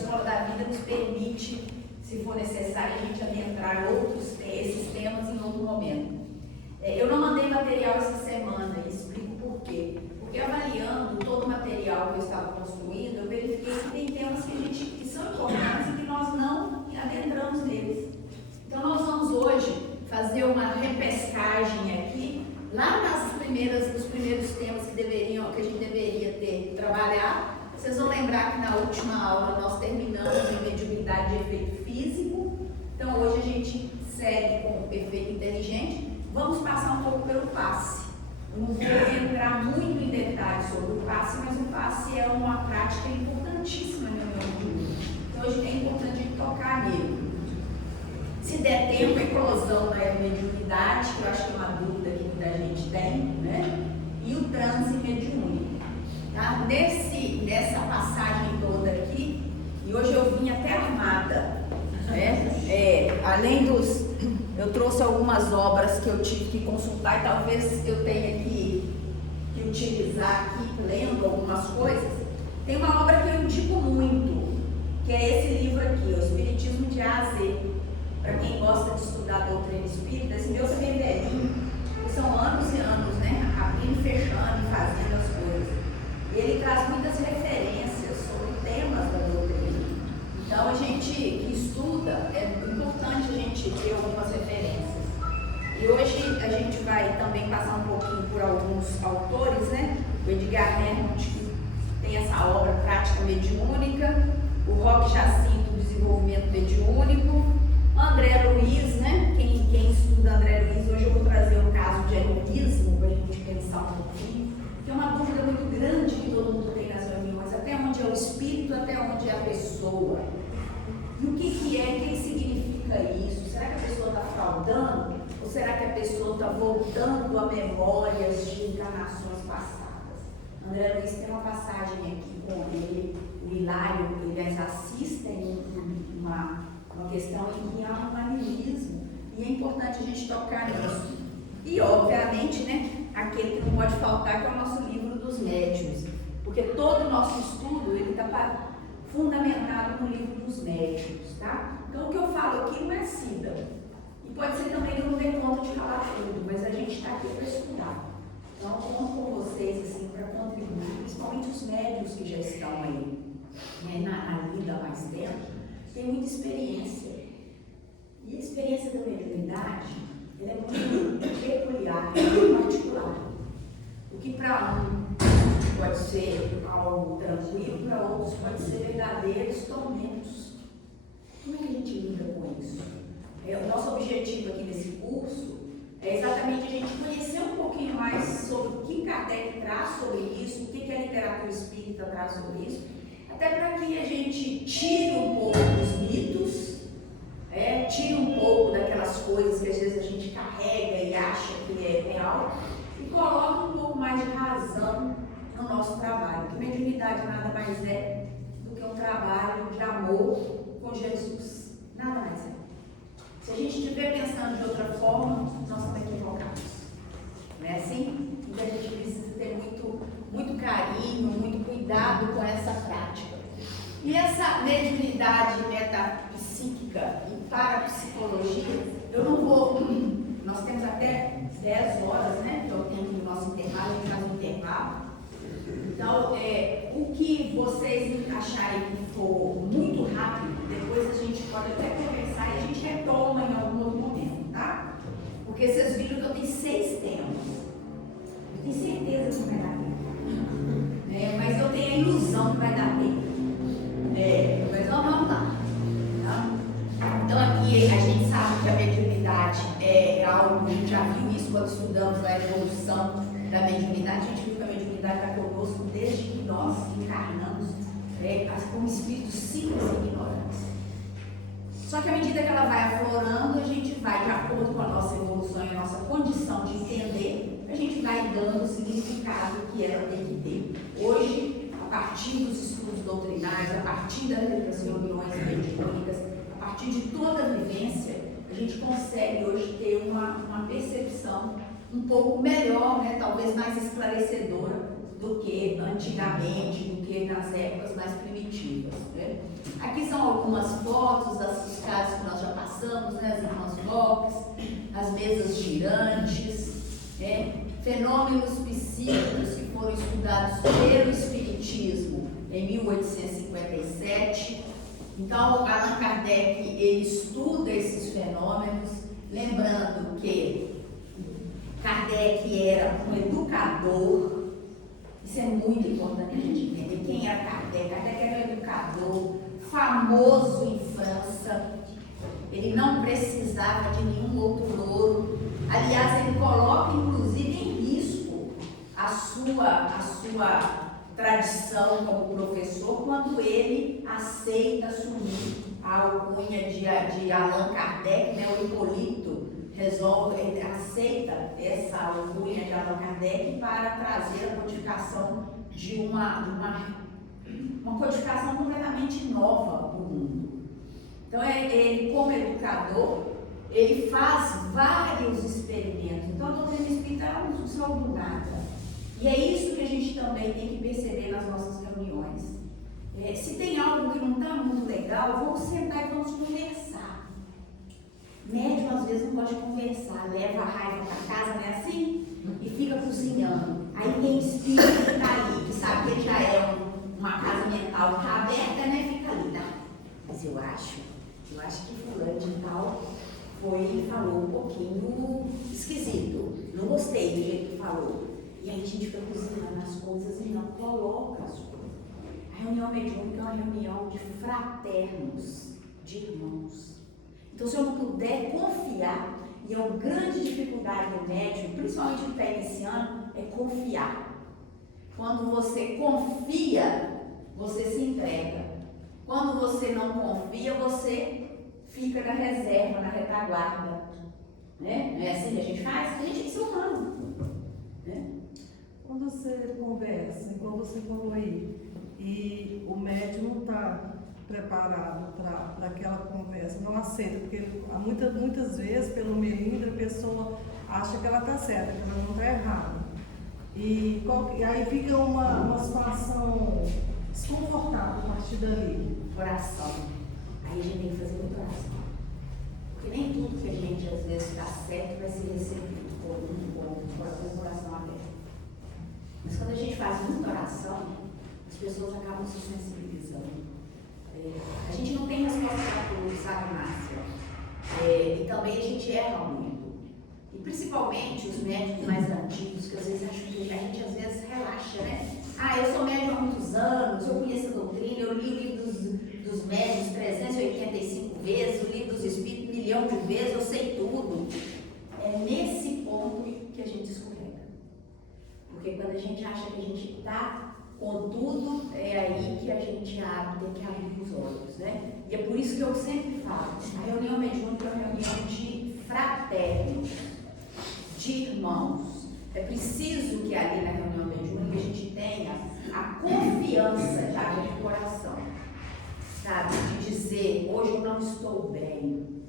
escola da vida nos permite, se for necessário, a gente adentrar esses temas em outro momento. Eu não mandei material essa semana e explico por quê. Porque avaliando todo o material que eu estava construindo, eu verifiquei que tem temas que são importantes e que nós não adentramos neles. Então nós vamos hoje fazer uma repescagem aqui, lá nos primeiros temas que a gente deveria ter trabalhado. Vocês vão lembrar que na última aula nós terminamos em mediunidade de efeito físico. Então hoje a gente segue com efeito inteligente. Vamos passar um pouco pelo passe. Eu não vou entrar muito em detalhes sobre o passe, mas o passe é uma prática importantíssima na minha vida. Então hoje é importante a gente tocar nele. Se der tempo, a eclosão da mediunidade, que eu acho que é uma dúvida que muita gente tem, né? E o transe mediúnico. Tá? Nessa passagem toda aqui, e hoje eu vim até armada, né? Além dos... Eu trouxe algumas obras que eu tive que consultar e talvez eu tenha que utilizar aqui, lendo algumas coisas. Tem uma obra que eu indico muito, que é esse livro aqui, O Espiritismo de A a Z. Para quem gosta de estudar a doutrina espírita, esse meu também é velhinho, são anos e anos, né? Abrindo e fechando e fazendo as coisas. E ele traz muitas referências sobre temas da doutrina. Então, a gente que estuda, é importante a gente ter algumas referências. E hoje a gente vai também passar um pouquinho por alguns autores, né? O Edgar Hermont, que tem essa obra Prática Mediúnica, o Roque Jacinto, Desenvolvimento Mediúnico, André Luiz, né? Quem estuda André Luiz, hoje eu vou trazer o caso de heroísmo para a gente pensar um pouquinho, que é uma dúvida muito grande que todo mundo tem nas reuniões, até onde é o espírito, até onde é a pessoa. E o que é, o que significa isso? Será que a pessoa está fraudando? Ou será que a pessoa está voltando a memórias de encarnações passadas? André Luiz tem uma passagem aqui com ele, o Hilário, eles assistem uma questão em que há um manilismo, e é importante a gente tocar nisso. E, obviamente, né, aquele que não pode faltar, que é o nosso livro dos médiuns, porque todo o nosso estudo está fundamentado no livro dos médiuns, tá? Então, o que eu falo aqui não é SIDA, e pode ser também que eu não dê conta de falar tudo, mas a gente está aqui para estudar. Então, eu conto com vocês, assim, para contribuir, principalmente os médiuns que já estão aí, né, na vida há mais tempo, tem muita experiência. E a experiência da mediunidade, ela é muito peculiar, muito particular. O que para um pode ser algo tranquilo, para outros pode ser verdadeiros tormentos. Como é que a gente lida com isso? O nosso objetivo aqui nesse curso é exatamente a gente conhecer um pouquinho mais sobre o que Kardec traz sobre isso, o que a literatura espírita traz sobre isso, até para que a gente tire um pouco dos mitos, tire um pouco daquelas coisas que às vezes a gente carrega e acha que é real, e coloque um pouco mais de razão no nosso trabalho, porque mediunidade nada mais é do que um trabalho de amor com Jesus, nada mais é. Se a gente estiver pensando de outra forma, nós estamos equivocados, não é assim? Então a gente precisa ter muito carinho, muito cuidado com essa prática. E essa mediunidade metapsíquica e parapsicologia, eu não vou, nós temos até 10 horas, né, que é o tempo do nosso intervalo, a gente faz um intervalo. Então, o que vocês acharem que for muito rápido, depois a gente pode até conversar e a gente retoma em algum outro momento, tá? Porque vocês viram que eu tenho 6 temas. Eu tenho certeza que não vai dar tempo. Mas eu tenho a ilusão que vai dar tempo. Mas vamos lá. Tá? Então aqui a gente sabe que a mediunidade é algo, a gente já viu isso quando estudamos a evolução da mediunidade, a gente viu que a mediunidade está conosco desde que nós encarnamos como espíritos simples e ignorantes. Só que à medida que ela vai aflorando, a gente vai, de acordo com a nossa evolução e a nossa condição de entender, a gente vai dando o significado que ela tem que ter. Hoje, a partir dos estudos doutrinários, a partir das reuniões mediúnicas, a partir de toda a vivência, a gente consegue hoje ter uma percepção um pouco melhor, né, talvez mais esclarecedora do que antigamente, do que nas épocas mais primitivas, né? Aqui são algumas fotos dos casos que nós já passamos, né? As irmãs Lopes, as mesas girantes, né? Fenômenos psíquicos que foram estudados pelo Espiritismo em 1857. Então, Allan Kardec, ele estuda esses fenômenos, lembrando que Kardec era um educador. Isso é muito importante a gente entender quem era Kardec. Kardec era um educador famoso em França. Ele não precisava de nenhum outro louro. Aliás, ele coloca inclusive em risco a sua tradição como professor quando ele aceita assumir a alcunha de Allan Kardec, né? O Hipólito ele aceita essa alcunha de Allan Kardec para trazer a codificação de uma codificação completamente nova para o mundo. Então, ele como educador, ele faz vários experimentos. Então, a doutrina espírita não são do nada. E é isso que a gente também tem que perceber nas nossas reuniões. Se tem algo que não está muito legal, vamos sentar e vamos conversar. Médium às vezes não gosta de conversar, leva a raiva para casa, não é assim? E fica cozinhando. Aí tem espírito que está ali, que sabe que ele já é uma casa mental que está aberta, né? Fica ali, tá? Mas eu acho que fulano de tal falou um pouquinho esquisito. Não gostei do jeito que falou. E aí a gente fica cozinhando as coisas e não coloca as coisas. A reunião mediúnica é uma reunião de fraternos, de irmãos. Então, se eu não puder confiar, e é uma grande dificuldade do médium, principalmente que está iniciando, é confiar. Quando você confia, você se entrega. Quando você não confia, você fica na reserva, na retaguarda. Né? Não é assim que a gente faz? A gente é ser humano. Né? Quando você conversa, igual você falou aí, e o médium não está preparado para aquela conversa, não aceita, porque muitas vezes, pelo melindre, a pessoa acha que ela está certa, que ela não está errada. E aí fica uma situação desconfortável a partir dali. Oração. Aí a gente tem que fazer muita oração. Porque nem tudo que a gente às vezes está certo vai ser recebido com o coração aberto. Mas quando a gente faz muita oração, as pessoas acabam se sensibilizando. A gente não tem resposta para tudo, sabe, Márcia? E também a gente erra muito. E principalmente os médicos mais antigos, que às vezes acham que a gente às vezes relaxa, né? Eu sou médico há muitos anos, eu conheço a doutrina, eu li o livro dos médios 385 vezes, o livro dos espíritos 1 milhão de vezes, eu sei tudo. É nesse ponto que a gente escorrega. Porque quando a gente acha que a gente está com tudo, é aí que a gente tem que abrir os olhos, né? E é por isso que eu sempre falo, a reunião mediúnica é uma reunião de fraternos, de irmãos. É preciso que ali na reunião mediúnica a gente tenha a confiança de abrir o coração, sabe? De dizer, hoje eu não estou bem.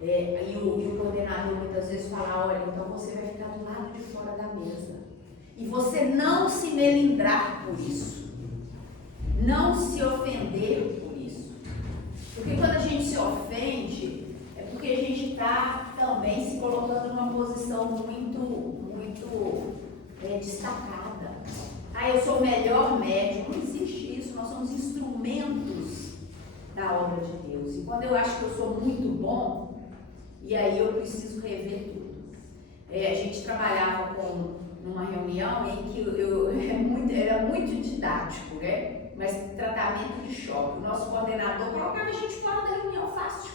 E o coordenador muitas vezes fala, olha, então você vai ficar do lado de fora da mesa. E você não se melindrar por isso. Não se ofender por isso. Porque quando a gente se ofende, é porque a gente está também se colocando numa posição muito destacada. Eu sou o melhor médico. Não existe isso. Nós somos instrumentos da obra de Deus. E quando eu acho que eu sou muito bom, e aí eu preciso rever tudo. A gente trabalhava numa reunião em que era muito didático, né? Mas tratamento de choque. O nosso coordenador colocava a gente fora da reunião fácil.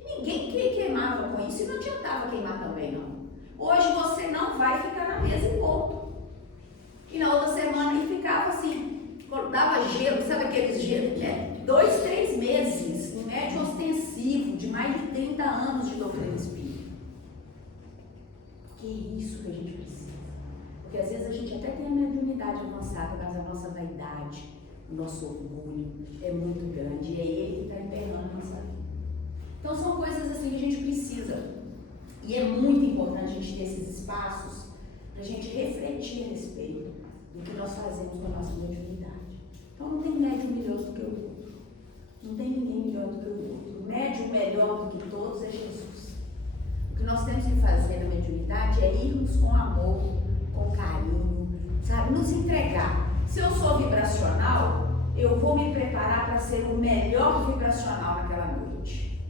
E ninguém queimava com isso e não adiantava queimar também, não. Hoje você não vai ficar na mesa e ponto. E na outra semana ele ficava assim, dava gelo, sabe aqueles gelos, né? 2, 3 meses, em médio ostensivo, de mais de 30 anos de doutrina espírita. Que é isso que a gente precisa. Porque às vezes a gente até tem a mediunidade avançada, mas a nossa vaidade, o nosso orgulho é muito grande e é ele que está emperrando a nossa vida. Então são coisas assim que a gente precisa. E é muito importante a gente ter esses espaços para a gente refletir a respeito do que nós fazemos com a nossa mediunidade. Então não tem médium melhor do que o outro. médium melhor do que todos é Jesus. O que nós temos que fazer na mediunidade é irmos com amor, com carinho, sabe? Nos entregar. Se eu sou vibracional, eu vou me preparar para ser o melhor vibracional naquela noite.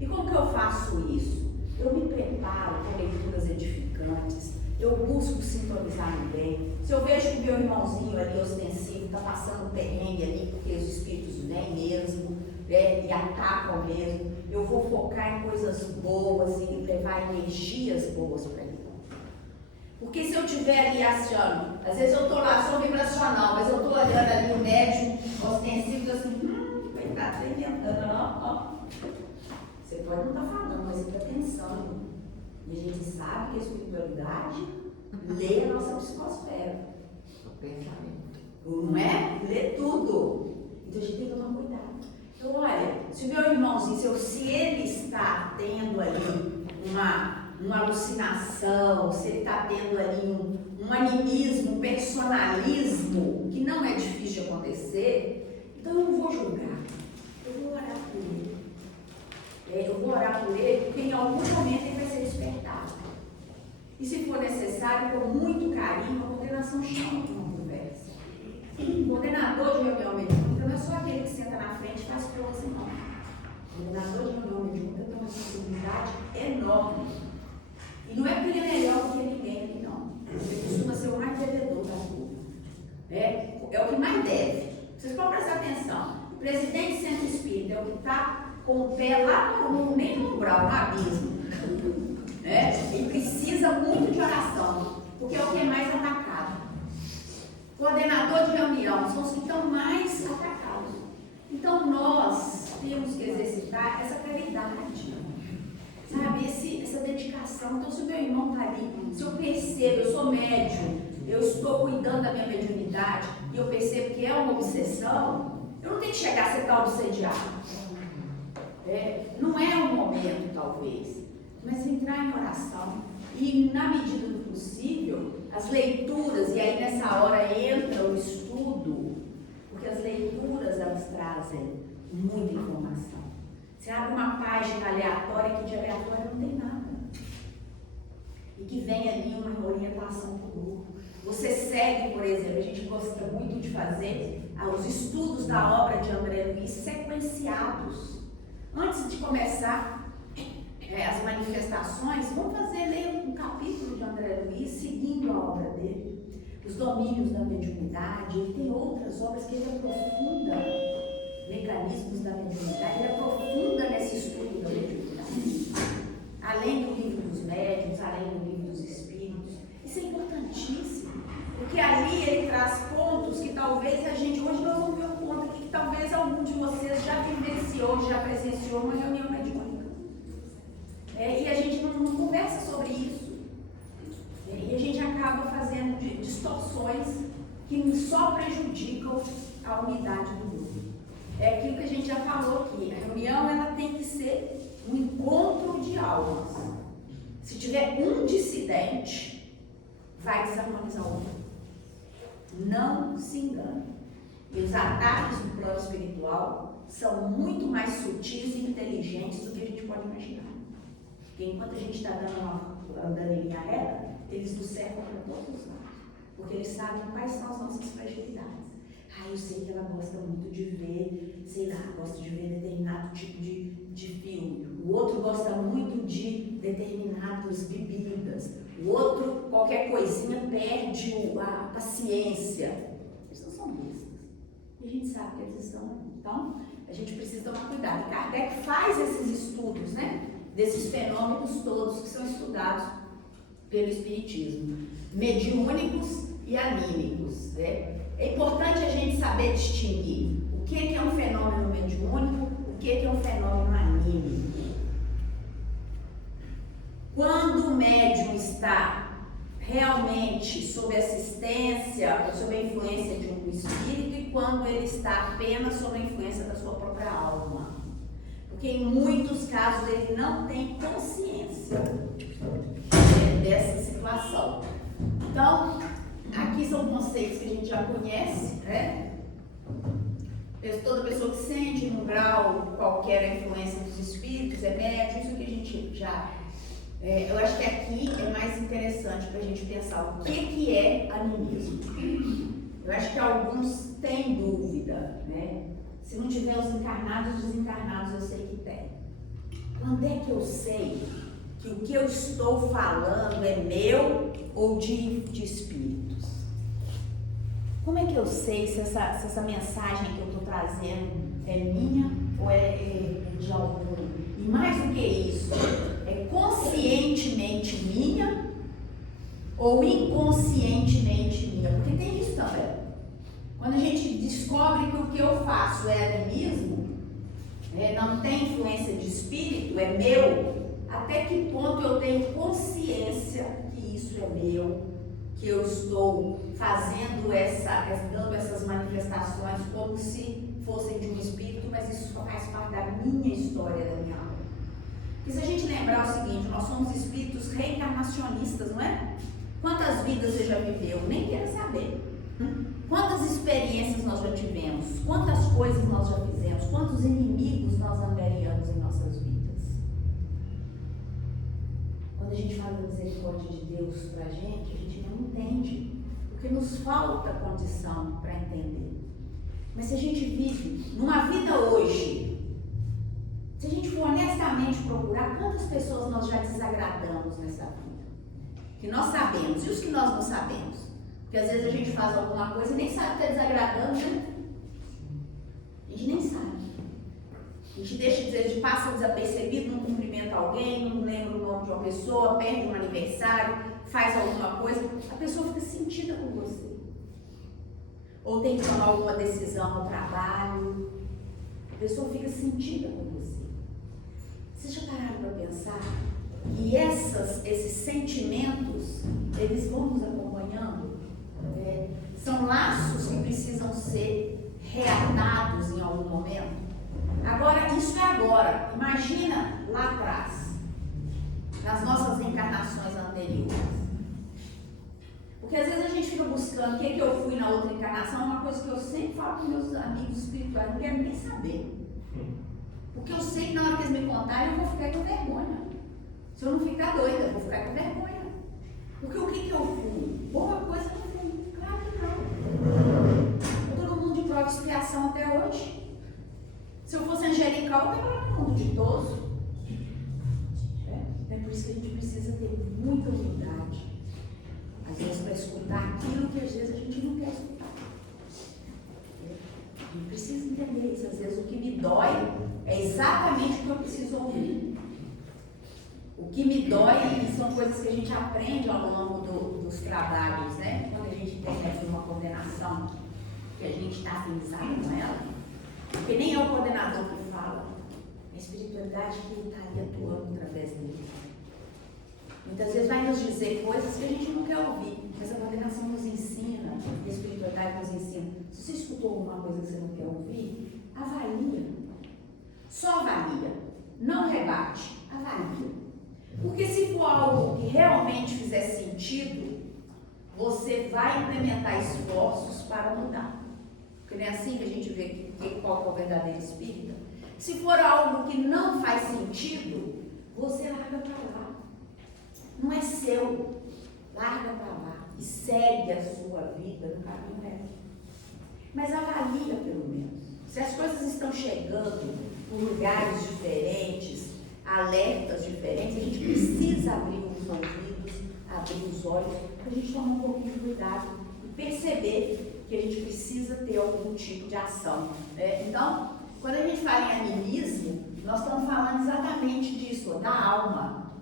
E como que eu faço isso? Eu me preparo com leituras edificantes, eu busco sintonizar no bem. Se eu vejo que o meu irmãozinho ali ostensivo está passando um perrengue ali, porque os espíritos vêm mesmo, e atacam mesmo, eu vou focar em coisas boas e levar energias boas para ele. Porque se eu estiver ali achando, às vezes eu estou lá, sou vibracional, mas eu estou olhando ali o médium ostensivo assim, coitado, está inventando, ó. Você pode não estar falando, mas você está pensando. E a gente sabe que a espiritualidade lê a nossa psicosfera. O pensamento. Não é? Lê tudo. Então a gente tem que tomar cuidado. Então, olha, se o meu irmãozinho, se ele está tendo ali uma alucinação, se ele está tendo ali um animismo, um personalismo, que não é difícil de acontecer, então eu não vou julgar. Eu vou orar por ele. Eu vou orar por ele, porque em algum momento ele vai ser despertado. E se for necessário, com muito carinho, a coordenação chama para uma conversa. O coordenador de reunião mediúnica não é só aquele que senta na frente e faz pose, não. O coordenador de reunião mediúnica tem uma sensibilidade enorme. E não é porque ele é melhor do que ninguém aqui, não. Ele costuma ser o mais devedor da turma. É o que mais deve. Vocês podem prestar atenção. O presidente do Centro Espírita é o que está com o pé lá nem no umbral, no abismo. Ele precisa muito de oração, porque é o que é mais atacado. Coordenador de reunião são os que estão mais atacados. Então nós temos que exercitar essa caridade, sabe? Essa dedicação. Então, se o meu irmão está ali, se eu percebo, eu sou médium, eu estou cuidando da minha mediunidade e eu percebo que é uma obsessão, eu não tenho que chegar a ser tal obsediado. Não é um momento, talvez, mas entrar em oração e, na medida do possível, as leituras, e aí nessa hora entra o estudo, porque as leituras elas trazem muita informação. Você abre uma página aleatória que de aleatório não tem nada, e que vem ali uma orientação para o grupo. Você segue, por exemplo, a gente gosta muito de fazer os estudos da obra de André Luiz sequenciados. Antes de começar as manifestações, vamos ler um capítulo de André Luiz, seguindo a obra dele, os domínios da mediunidade. Ele tem outras obras que ele aprofunda, mecanismos da mediunidade, ele aprofunda nesse estudo da mediunidade. Além do livro dos médiuns, além do livro dos espíritos. Isso é importantíssimo, porque ali ele traz pontos que talvez a gente, hoje nós vamos ver um ponto aqui que talvez algum de vocês já vivenciou, já presenciou uma reunião mediúnica. E a gente não conversa sobre isso. E a gente acaba fazendo distorções que só prejudicam a unidade do grupo. É aquilo que a gente já falou aqui. A reunião ela tem que ser um encontro de almas. Se tiver um dissidente, vai desarmonizar o outro. Não se engane. E os ataques no plano espiritual são muito mais sutis e inteligentes do que a gente pode imaginar. Porque enquanto a gente está andando em linha reta, eles nos cercam para todos os lados. Porque eles sabem quais são as nossas fragilidades. Eu sei que ela gosta muito de ver, sei lá, gosta de ver determinado tipo de filme. O outro gosta muito de determinadas bebidas. O outro, qualquer coisinha, perde a paciência. Eles não são bestas. E a gente sabe que eles estão ali. Então, a gente precisa tomar cuidado. E Kardec faz esses estudos, desses fenômenos todos que são estudados pelo Espiritismo. Mediúnicos e anímicos, É importante a gente saber distinguir o que é um fenômeno mediúnico, o que é um fenômeno anímico. Quando o médium está realmente sob assistência ou sob a influência de um espírito e quando ele está apenas sob a influência da sua própria alma. Porque em muitos casos ele não tem consciência dessa situação. Então, aqui são conceitos que a gente já conhece, Toda pessoa que sente num grau qualquer a influência dos espíritos, espíritos, é médium, isso que a gente já... eu acho que aqui é mais interessante para a gente pensar o que é animismo. Eu acho que alguns têm dúvida, né? Se não tiver os encarnados e desencarnados, eu sei que tem. Quando é que eu sei que o que eu estou falando é meu ou de espíritos? Como é que eu sei se essa mensagem que eu estou trazendo é minha ou é de algum? E mais do que isso, é conscientemente minha ou inconscientemente minha? Porque tem isso também. Quando a gente descobre que o que eu faço é animismo, não tem influência de espírito, é meu, até que ponto eu tenho consciência que isso é meu, que eu estou fazendo dando essas manifestações como se fossem de um espírito, mas isso só faz parte da minha história, da minha alma. Porque se a gente lembrar o seguinte, nós somos espíritos reencarnacionistas, não é? Quantas vidas você já viveu? Nem quero saber. Quantas experiências nós já tivemos? Quantas coisas nós já fizemos? Quantos inimigos nós angariamos em nossas vidas? Quando a gente fala da misericórdia de Deus pra gente, a gente não entende, porque nos falta condição para entender. Mas se a gente vive numa vida hoje, se a gente for honestamente procurar, quantas pessoas nós já desagradamos nessa vida? Que nós sabemos, e os que nós não sabemos? Porque às vezes a gente faz alguma coisa e nem sabe que está desagradando, né? A gente nem sabe. A gente deixa, a gente passa desapercebido, não cumprimenta alguém, não lembra o nome de uma pessoa, perde um aniversário, faz alguma coisa, a pessoa fica sentida com você. Ou tem que tomar alguma decisão no trabalho, a pessoa fica sentida com você. Vocês já pararam para pensar que esses sentimentos, eles vão nos acompanhando? São laços que precisam ser reatados em algum momento. Agora, isso é agora. Imagina lá atrás, nas nossas encarnações anteriores. Porque às vezes a gente fica buscando o que é que eu fui na outra encarnação, é uma coisa que eu sempre falo com meus amigos espirituais, não quero nem saber. Porque eu sei que na hora que eles me contarem, eu vou ficar com vergonha. Se eu não ficar doida, eu vou ficar com vergonha. Porque o que eu fui? Boa coisa não fui. Claro que não. Eu tô no mundo de prova e expiação até hoje. Se eu fosse angelical, eu estava no mundo ditoso. É por isso que a gente precisa ter muita humildade. Às vezes para escutar aquilo que às vezes a gente não quer escutar. A gente precisa entender isso. Às vezes o que me dói é exatamente o que eu preciso ouvir. O que me dói são coisas que a gente aprende ao longo dos trabalhos, né? Quando a gente tem aqui uma coordenação, que a gente está afinizado com ela, porque nem é o coordenador que fala, é a espiritualidade que está ali atuando através dele. Muitas vezes vai nos dizer coisas que a gente não quer ouvir, mas a coordenação nos ensina, a espiritualidade nos ensina. Se você escutou alguma coisa que você não quer ouvir, avalia. Só avalia. Não rebate, avalia. Porque se for algo que realmente fizer sentido, você vai implementar esforços para mudar. Porque não é assim que a gente vê qual é o verdadeiro espírita. Se for algo que não faz sentido, você larga para lá. Não é seu. Larga para lá e segue a sua vida no caminho reto. Mas avalia pelo menos. Se as coisas estão chegando por lugares diferentes, alertas diferentes, a gente precisa abrir os ouvidos, abrir os olhos, para a gente tomar um pouquinho de cuidado e perceber que a gente precisa ter algum tipo de ação. Então, quando a gente fala em animismo, nós estamos falando exatamente disso, da alma.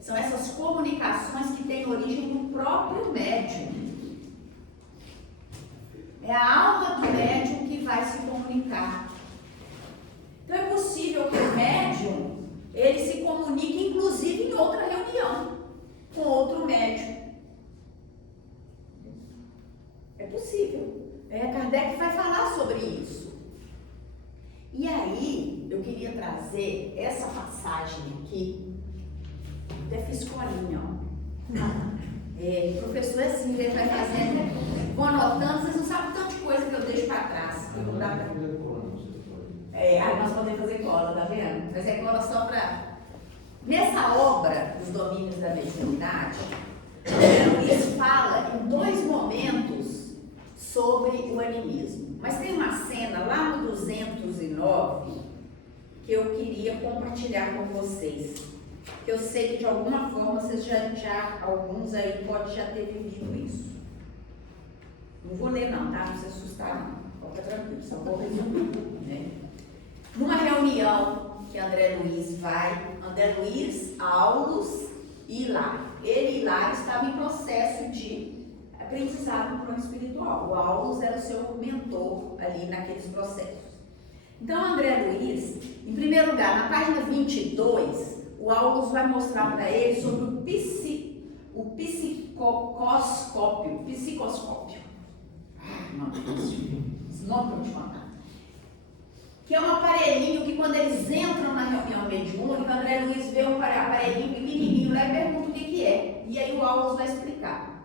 São essas comunicações que têm origem no próprio médium. É a alma do médium que vai se comunicar. Então é possível que o médium, ele se comunique inclusive em outra reunião, com outro médium. É possível. Kardec vai falar sobre isso. E aí, eu queria trazer essa passagem aqui, até fiz colinha, ó. Professor, assim, ele vai fazendo, vou anotando, vocês não sabem tanta coisa que eu deixo para trás. Que não dá pra... Aí nós podemos fazer cola, tá vendo? Mas é cola só para... Nessa obra, Os Domínios da Mediunidade, Luiz fala em 2 momentos sobre o animismo. Mas tem uma cena lá no 209 que eu queria compartilhar com vocês. Que eu sei que de alguma forma vocês alguns aí podem já ter vivido isso. Não vou ler não, tá? Não se assustar não. Fica tranquilo, só vou resumir, né? Numa reunião que André Luiz vai, André Luiz, Aulus e Hilário. Ele e Hilário estavam em processo de aprendizado no plano espiritual. O Aulus era o seu mentor ali naqueles processos. Então, André Luiz, em primeiro lugar, na página 22, o Aulus vai mostrar para ele sobre o psicoscópio. Esse nome que eu vou te contar. Que é um aparelhinho que quando eles entram na reunião mediúnica, André Luiz vê um aparelhinho pequenininho lá e pergunta o que é. E aí o Aulus vai explicar.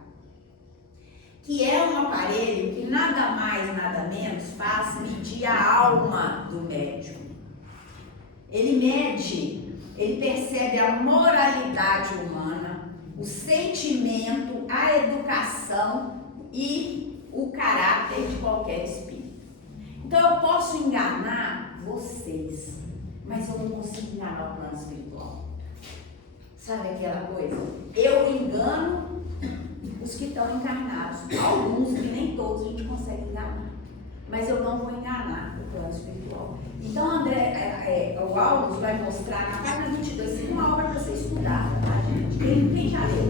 Que é um aparelho que nada mais, nada menos faz medir a alma do médium. Ele mede, ele percebe a moralidade humana, o sentimento, a educação e o caráter de qualquer espírito. Então eu posso enganar vocês, mas eu não consigo enganar o plano espiritual. Sabe aquela coisa? Eu engano os que estão encarnados, alguns que nem todos a gente consegue enganar, mas eu não vou enganar o plano espiritual. Então o Aulus vai mostrar na página 22, tem uma obra para ser estudada, tá, gente? Quem já leu?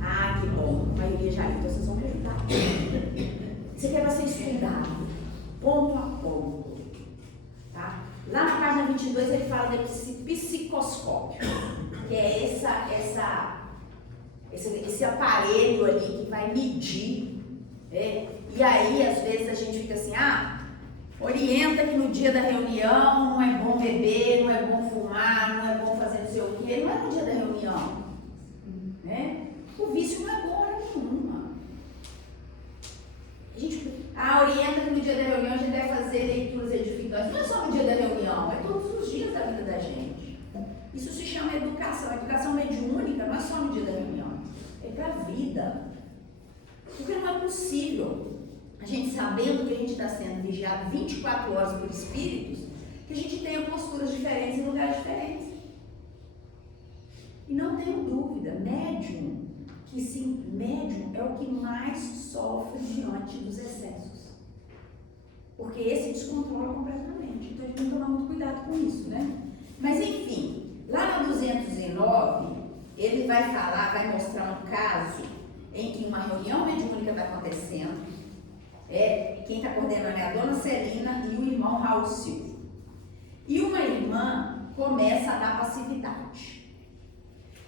Ah, que bom, a maioria já leu, então vocês vão me ajudar. Isso aqui é para ser estudado, ponto a ponto, tá? Lá na página 22 ele fala desse psicoscópio, que é esse aparelho ali que vai medir, e aí às vezes a gente fica assim, orienta que no dia da reunião não é bom beber, não é bom fumar, não é bom fazer não sei o quê, não é no dia da reunião, né? O vício não é bom hora nenhuma. A gente orienta que no dia da reunião a gente deve fazer leituras edificantes, não é só no dia da reunião, é todos os dias da vida da gente. Isso se chama educação. A educação mediúnica não é só no dia da reunião, é para a vida. Porque não é possível, a gente sabendo que a gente está sendo vigiado 24 horas por espíritos, que a gente tenha posturas diferentes em lugares diferentes. E não tenho dúvida, médium é o que mais sofre diante dos excessos. Porque esse descontrola completamente. Então a gente tem que tomar muito cuidado com isso, né? Mas enfim, lá no 209, ele vai mostrar um caso em que uma reunião mediúnica está acontecendo. Quem está coordenando é a dona Celina e o irmão Raul Silva. E uma irmã começa a dar passividade.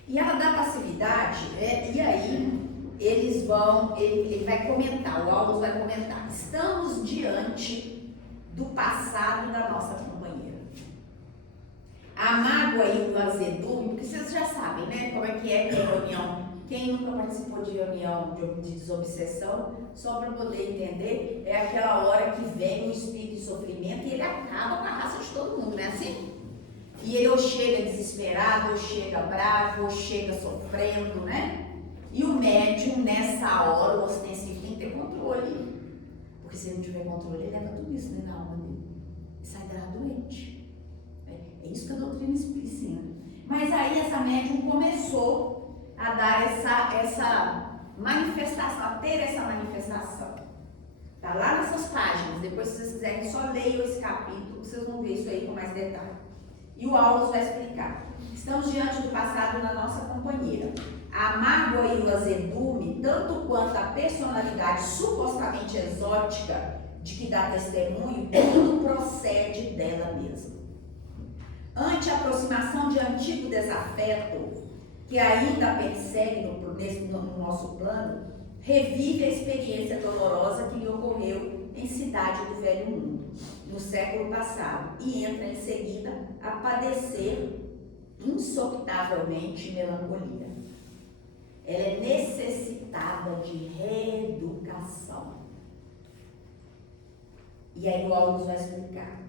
E ela dá passividade, e aí ele vai comentar, o Aulus vai comentar, estamos diante do passado da nossa companheira. A mágoa e o azedume, porque vocês já sabem, né, como é que é reunião. Quem nunca participou de reunião de desobsessão, só para poder entender, é aquela hora que vem um espírito de sofrimento e ele acaba com a raça de todo mundo, não é assim? E ele ou chega desesperado, ou chega bravo, ou chega sofrendo, né? E o médium, nessa hora, o ostensivo, tem que ter controle. Porque se ele não tiver controle, ele leva tudo isso na alma dele. E sai dela doente. É isso que a doutrina ensina. Mas aí essa médium começou a dar essa manifestação, a ter essa manifestação. Tá lá nessas páginas. Depois, se vocês quiserem, só leiam esse capítulo, vocês vão ver isso aí com mais detalhe. E o Aulus vai explicar. Estamos diante do passado da nossa companheira. A mágoa e o azedume, tanto quanto a personalidade supostamente exótica de que dá testemunho, tudo procede dela mesma. Ante a aproximação de antigo desafeto, que ainda persegue no nosso plano, revive a experiência dolorosa que lhe ocorreu em Cidade do Velho Mundo, no século passado, e entra em seguida a padecer insoptavelmente melancolia. Ela é necessitada de reeducação. E aí o Aulus vai explicar.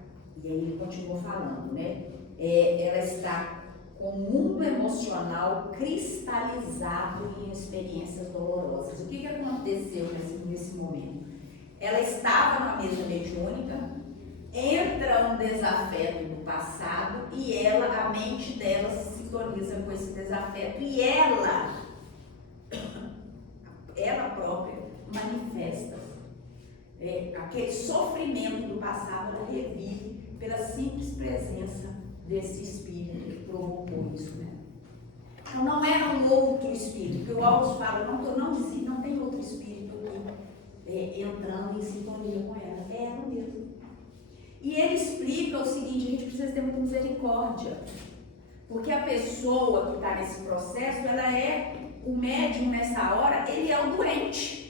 E aí ele continuou falando, né? Ela está com o mundo emocional cristalizado em experiências dolorosas. O que aconteceu nesse momento? Ela estava na mesa mediúnica, entra um desafeto do passado e a mente dela se sintoniza com esse desafeto e ela própria manifesta aquele sofrimento do passado, ela revive pela simples presença desse espírito que provocou isso, né? Então não era um outro espírito, porque o August fala, não tem outro espírito aqui entrando em sintonia com ela, é ela mesmo. E ele explica o seguinte: a gente precisa ter muita misericórdia, porque a pessoa que está nesse processo, o médium nessa hora, ele é o doente.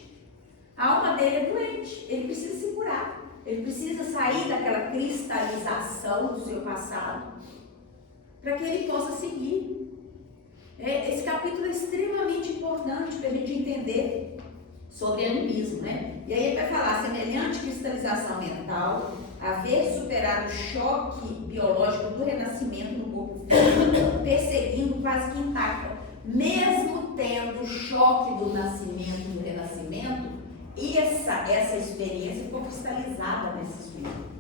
A alma dele é doente, ele precisa se curar, ele precisa sair daquela cristalização do seu passado, para que ele possa seguir. Esse capítulo é extremamente importante para a gente entender sobre animismo, né? E aí ele vai falar: semelhante cristalização mental, haver superado o choque biológico do renascimento no corpo físico, perseguindo quase que intacta, mesmo tendo o choque do nascimento e do renascimento, e essa experiência ficou cristalizada nesse espírito.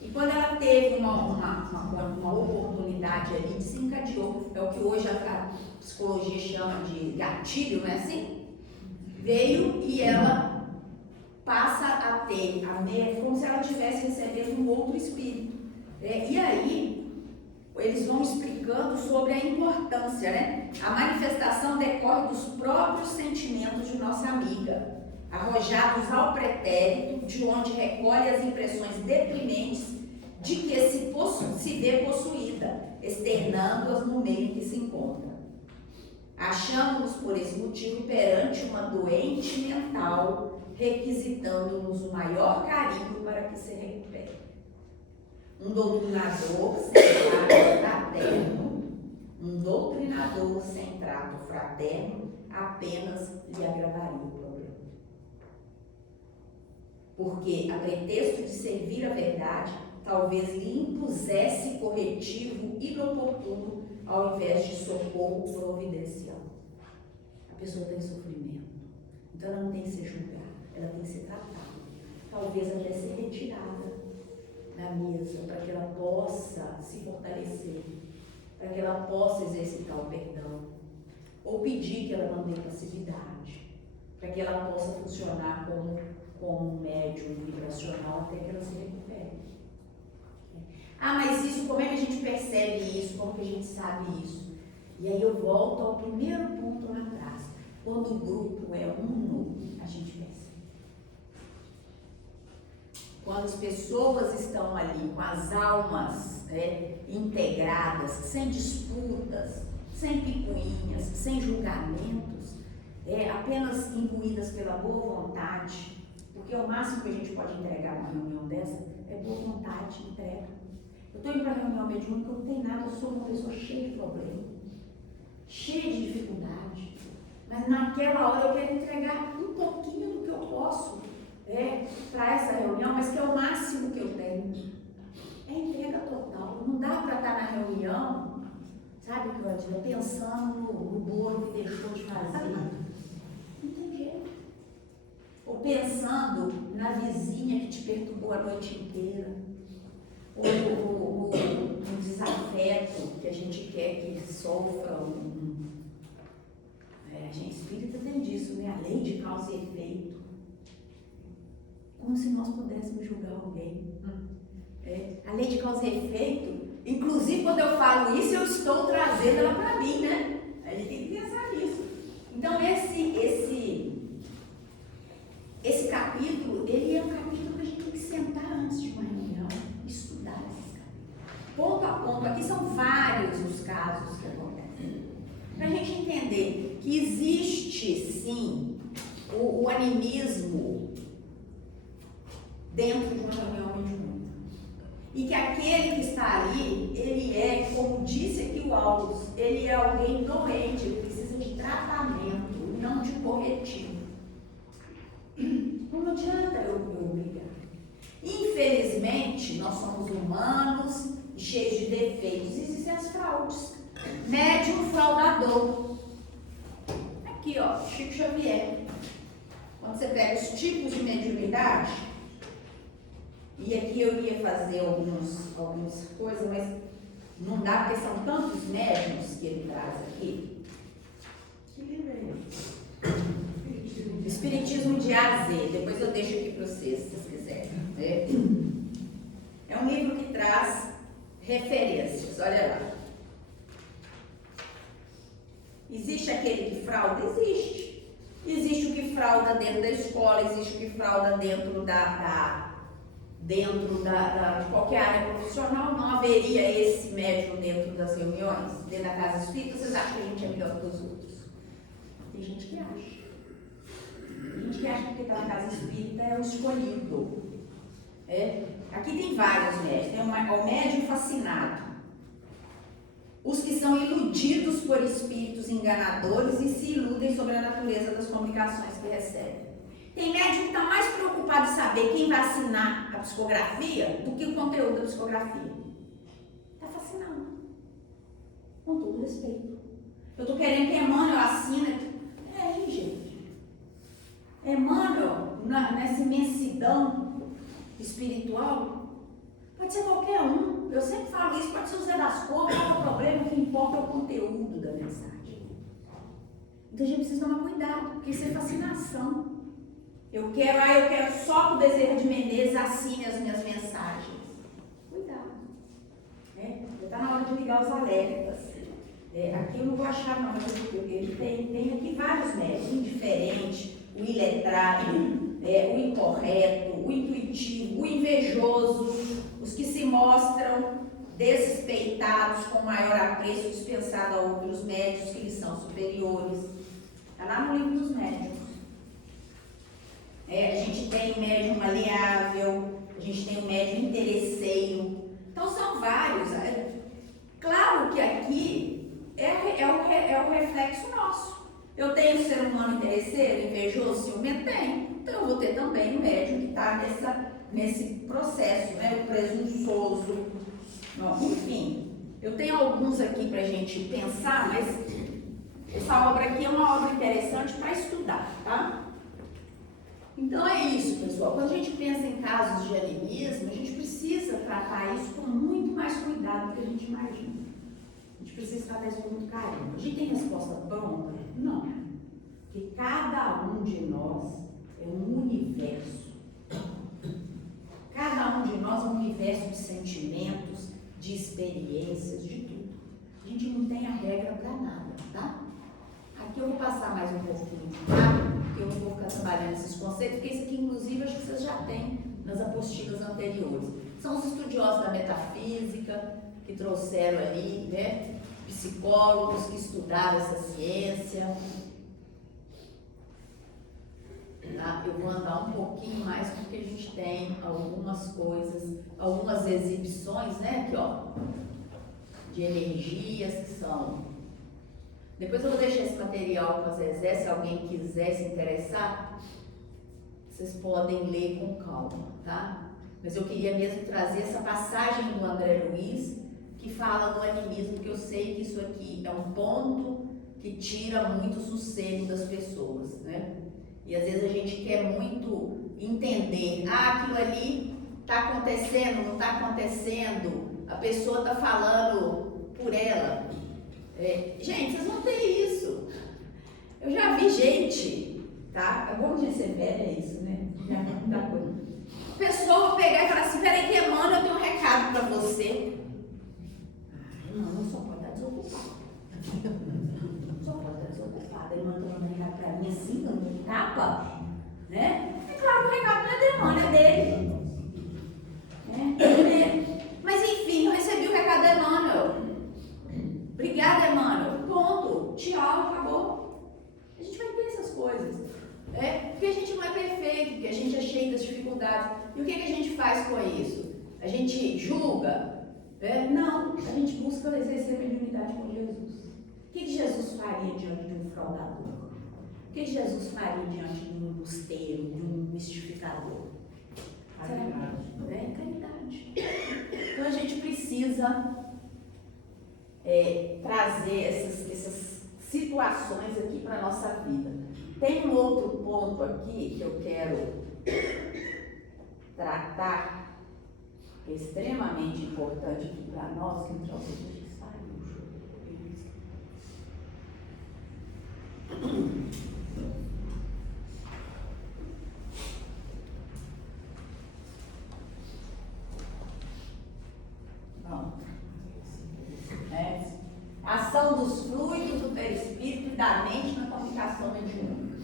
E quando ela teve uma oportunidade ali, desencadeou, é o que hoje a psicologia chama de gatilho, não é assim? Veio e ela passa a ter como se ela estivesse recebendo um outro espírito. E aí, eles vão explicando sobre a importância, né? A manifestação decorre dos próprios sentimentos de nossa amiga, arrojados ao pretérito, de onde recolhe as impressões deprimentes de que se vê possuída, externando-as no meio em que se encontra. Achamos-nos, por esse motivo, perante uma doente mental, requisitando-nos o maior carinho para que se recupere. Um doutrinador sem trato fraterno apenas lhe agravaria o problema. Porque, a pretexto de servir a verdade, talvez lhe impusesse corretivo inoportuno ao invés de socorro providencial. A pessoa tem sofrimento, então ela não tem que ser julgada, ela tem que ser tratada. Talvez até ser retirada da mesa, para que ela possa se fortalecer, para que ela possa exercitar o perdão, ou pedir que ela mantenha passividade, para que ela possa funcionar como um médium vibracional até que ela se recupere. Mas isso, como é que a gente percebe isso? Como que a gente sabe isso? E aí eu volto ao primeiro ponto lá atrás. Quando o grupo é uno, a gente percebe. Quando as pessoas estão ali com as almas integradas, sem disputas, sem picuinhas, sem julgamentos, apenas imbuídas pela boa vontade, porque o máximo que a gente pode entregar numa reunião dessa é boa vontade, entrega. Eu estou indo para a reunião mediúnica, eu não tenho nada, eu sou uma pessoa cheia de problema, cheia de dificuldade, mas naquela hora eu quero entregar um pouquinho do que eu posso para essa reunião, mas que é o máximo que eu tenho. É entrega total. Não dá para estar na reunião, sabe, Cláudia, pensando no bolo que deixou de fazer. Não tem jeito. Ou pensando na vizinha que te perturbou a noite inteira. Ou no desafeto que a gente quer que sofra a gente espírita tem disso, né? A lei de causa e efeito. Como se nós pudéssemos julgar alguém. A lei de causa e efeito, inclusive quando eu falo isso, eu estou trazendo ela para mim, né? A gente tem que pensar nisso. Então esse capítulo, ele é um capítulo que a gente tem que sentar antes de uma reunião, estudar esses capítulos. Ponto a ponto, aqui são vários os casos que acontecem. Para a gente entender que existe, sim, o animismo dentro de uma reunião mediúnica. E que aquele que está ali, ele é, como disse aqui o Aldous, ele é alguém doente, ele precisa de tratamento, não de corretivo. Não adianta eu brigar. Infelizmente, nós somos humanos e cheios de defeitos. Existem as fraudes. Médium fraudador. Aqui, ó, Chico Xavier. Quando você pega os tipos de mediunidade, e aqui eu ia fazer algumas coisas, mas não dá, porque são tantos médiums que ele traz aqui. Que livro é esse? Espiritismo de A a Z. Depois eu deixo aqui para vocês, se vocês quiserem. É um livro que traz referências. Olha lá. Existe aquele que frauda? Existe. Existe o que frauda dentro da escola, existe o que frauda dentro de qualquer área profissional. Não haveria esse médium dentro das reuniões, dentro da casa espírita. Vocês acham que a gente é melhor que os outros? Tem gente que acha. Tem gente que acha que está na casa espírita é o escolhido. Aqui tem vários médios. Tem o médium fascinado. Os que são iludidos por espíritos enganadores e se iludem sobre a natureza das comunicações que recebem. Tem médium que está mais preocupado em saber quem vai assinar a psicografia do que o conteúdo da psicografia. Está fascinado. Com todo respeito. Eu estou querendo que Emmanuel assine. Gente. Emmanuel, nessa imensidão espiritual, pode ser qualquer um. Eu sempre falo isso, pode ser o Zé das Cobras, não é o problema, o que importa é o conteúdo da mensagem. Então a gente precisa tomar cuidado, porque isso é fascinação. Eu quero só que o Bezerra de Menezes assine as minhas mensagens. Cuidado. Está na hora de ligar os alertas. Aqui eu não vou achar não, ele tem aqui vários métodos, o indiferente, o iletrado, o incorreto, o intuitivo, o invejoso, os que se mostram desrespeitados com maior apreço dispensado a outros médios que lhes são superiores. Está lá no livro dos médiuns. A gente tem o médium maleável, a gente tem o médium interesseiro. Então são vários. Claro que aqui é o reflexo nosso. Eu tenho o ser humano interesseiro, invejoso, ciumento? Tenho. Então eu vou ter também o médium que está nesse processo, o presunçoso. Enfim, eu tenho alguns aqui para a gente pensar, mas essa obra aqui é uma obra interessante para estudar, tá? Então é isso, pessoal. Quando a gente pensa em casos de animismo, a gente precisa tratar isso com muito mais cuidado do que a gente imagina. A gente precisa tratar isso com muito carinho. A gente tem resposta pronta? Não. Porque cada um de nós é um universo. Cada um de nós é um universo de sentimentos, de experiências, de tudo. A gente não tem a regra para nada, tá? Aqui eu vou passar mais um pouquinho, tá? Porque eu não vou ficar trabalhando esses conceitos, porque isso aqui, inclusive, acho que vocês já têm nas apostilas anteriores. São os estudiosos da metafísica, que trouxeram ali, psicólogos que estudaram essa ciência. Tá? Eu vou andar um pouquinho mais, porque a gente tem algumas coisas, algumas exibições, aqui, ó, de energias que são... Depois eu vou deixar esse material com a Zezé, se alguém quiser se interessar, vocês podem ler com calma, tá? Mas eu queria mesmo trazer essa passagem do André Luiz, que fala no animismo, que eu sei que isso aqui é um ponto que tira muito sossego das pessoas, E às vezes a gente quer muito entender, aquilo ali está acontecendo, não está acontecendo, a pessoa está falando por ela. Gente, vocês não têm isso. Eu já vi gente, tá? É bom de ser velha, é isso, Já muita coisa. A pessoa pegar e falar assim: peraí, que Emmanuel, eu tenho um recado para você. Emmanuel só pode estar desocupado. Só pode estar desocupado. Emmanuel está mandando um recado para mim assim, dando tapa, É claro que o recado não é de Emmanuel, é dele. É dele. Mas enfim, eu recebi o recado de Emmanuel. Obrigada, Emmanuel. Ponto. Tchau, acabou. A gente vai ter essas coisas. Porque a gente não é perfeito, porque a gente é cheio das dificuldades. E o que a gente faz com isso? A gente julga? Não. A gente busca exercer a mediunidade com Jesus. O que Jesus faria diante de um fraudador? O que Jesus faria diante de um embusteiro, de um mistificador? É caridade. Então a gente precisa trazer essas situações aqui para a nossa vida. Tem um outro ponto aqui que eu quero tratar, que é extremamente importante aqui para nós, que o troço aqui saiu. Ação dos fluidos do perispírito e da mente na comunicação mediúnica.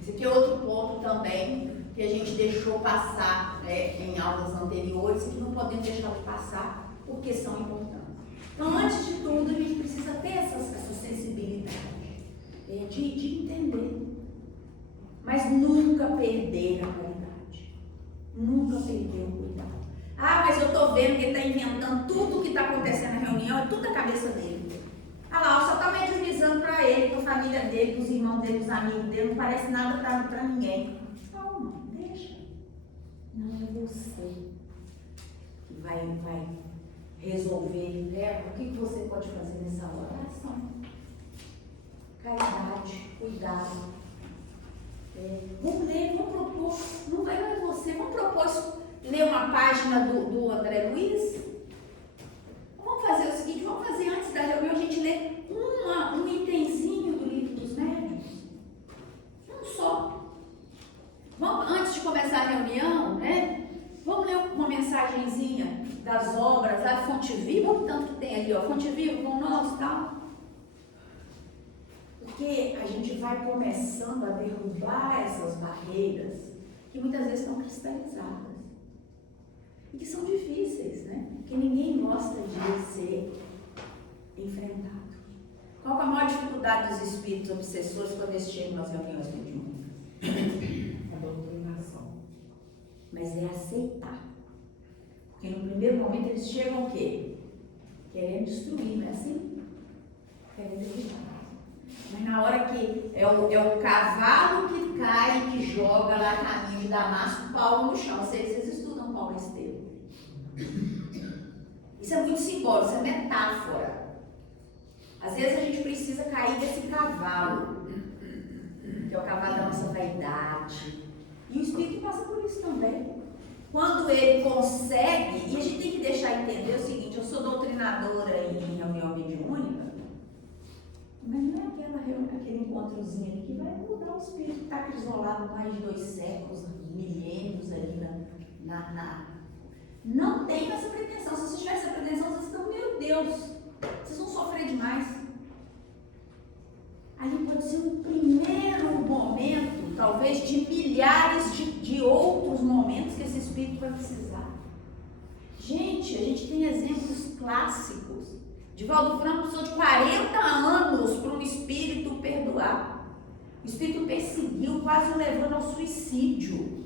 Esse aqui é outro ponto também que a gente deixou passar, né, em aulas anteriores, que não podemos deixar de passar porque são importantes. Então, antes de tudo, a gente precisa ter essa sensibilidade de entender, mas nunca perder a qualidade, nunca perder o cuidado. Ah, mas eu estou vendo que ele está inventando tudo o que está acontecendo na reunião, é tudo da cabeça dele. Ah lá, só está mediunizando para ele, para a família dele, para os irmãos dele, para os amigos dele, não parece nada para ninguém. Calma, deixa. Não é você que vai resolver, né? O que você pode fazer nessa hora? Oração. Caridade, cuidado. Vamos ler, vamos propor. Não vai você, vamos propor ler uma página do André Luiz. Vamos fazer o seguinte, vamos fazer antes da reunião, a gente lê um itemzinho do livro dos médiuns. Um só. Vamos, antes de começar a reunião, né? Vamos ler uma mensagenzinha das obras, a Fonte Viva, o tanto que tem ali, ó, Fonte Viva com nós e tal. Porque a gente vai começando a derrubar essas barreiras que muitas vezes estão cristalizadas. E que são difíceis, né? Porque ninguém gosta de ser enfrentado. Qual é a maior dificuldade dos espíritos obsessores quando eles chegam nas reuniões mediúnicas? A doutrinação. Mas é aceitar. Porque no primeiro momento eles chegam o quê? Querendo destruir, não é assim? Querendo evitar. Mas na hora que é o cavalo que cai, que joga lá caminho de Damasco, Paulo no chão. Vocês estudam Paulo Estevam. Isso é muito simbólico, isso é metáfora. Às vezes a gente precisa cair desse cavalo, que é o cavalo da nossa vaidade. E o espírito passa por isso também. Quando ele consegue, e a gente tem que deixar entender o seguinte, eu sou doutrinadora em reunião mediúnica, mas não é aquele encontrozinho ali que vai mudar o espírito que está aprisionado mais de 2 séculos, milênios ali Não tem essa pretensão. Se vocês tivessem essa pretensão, vocês estão, meu Deus, vocês vão sofrer demais. Ali pode ser um primeiro momento, talvez, de milhares de outros momentos que esse espírito vai precisar. Gente, a gente tem exemplos clássicos. Divaldo Franco precisou de 40 anos para um espírito perdoar. O espírito perseguiu, quase o levando ao suicídio.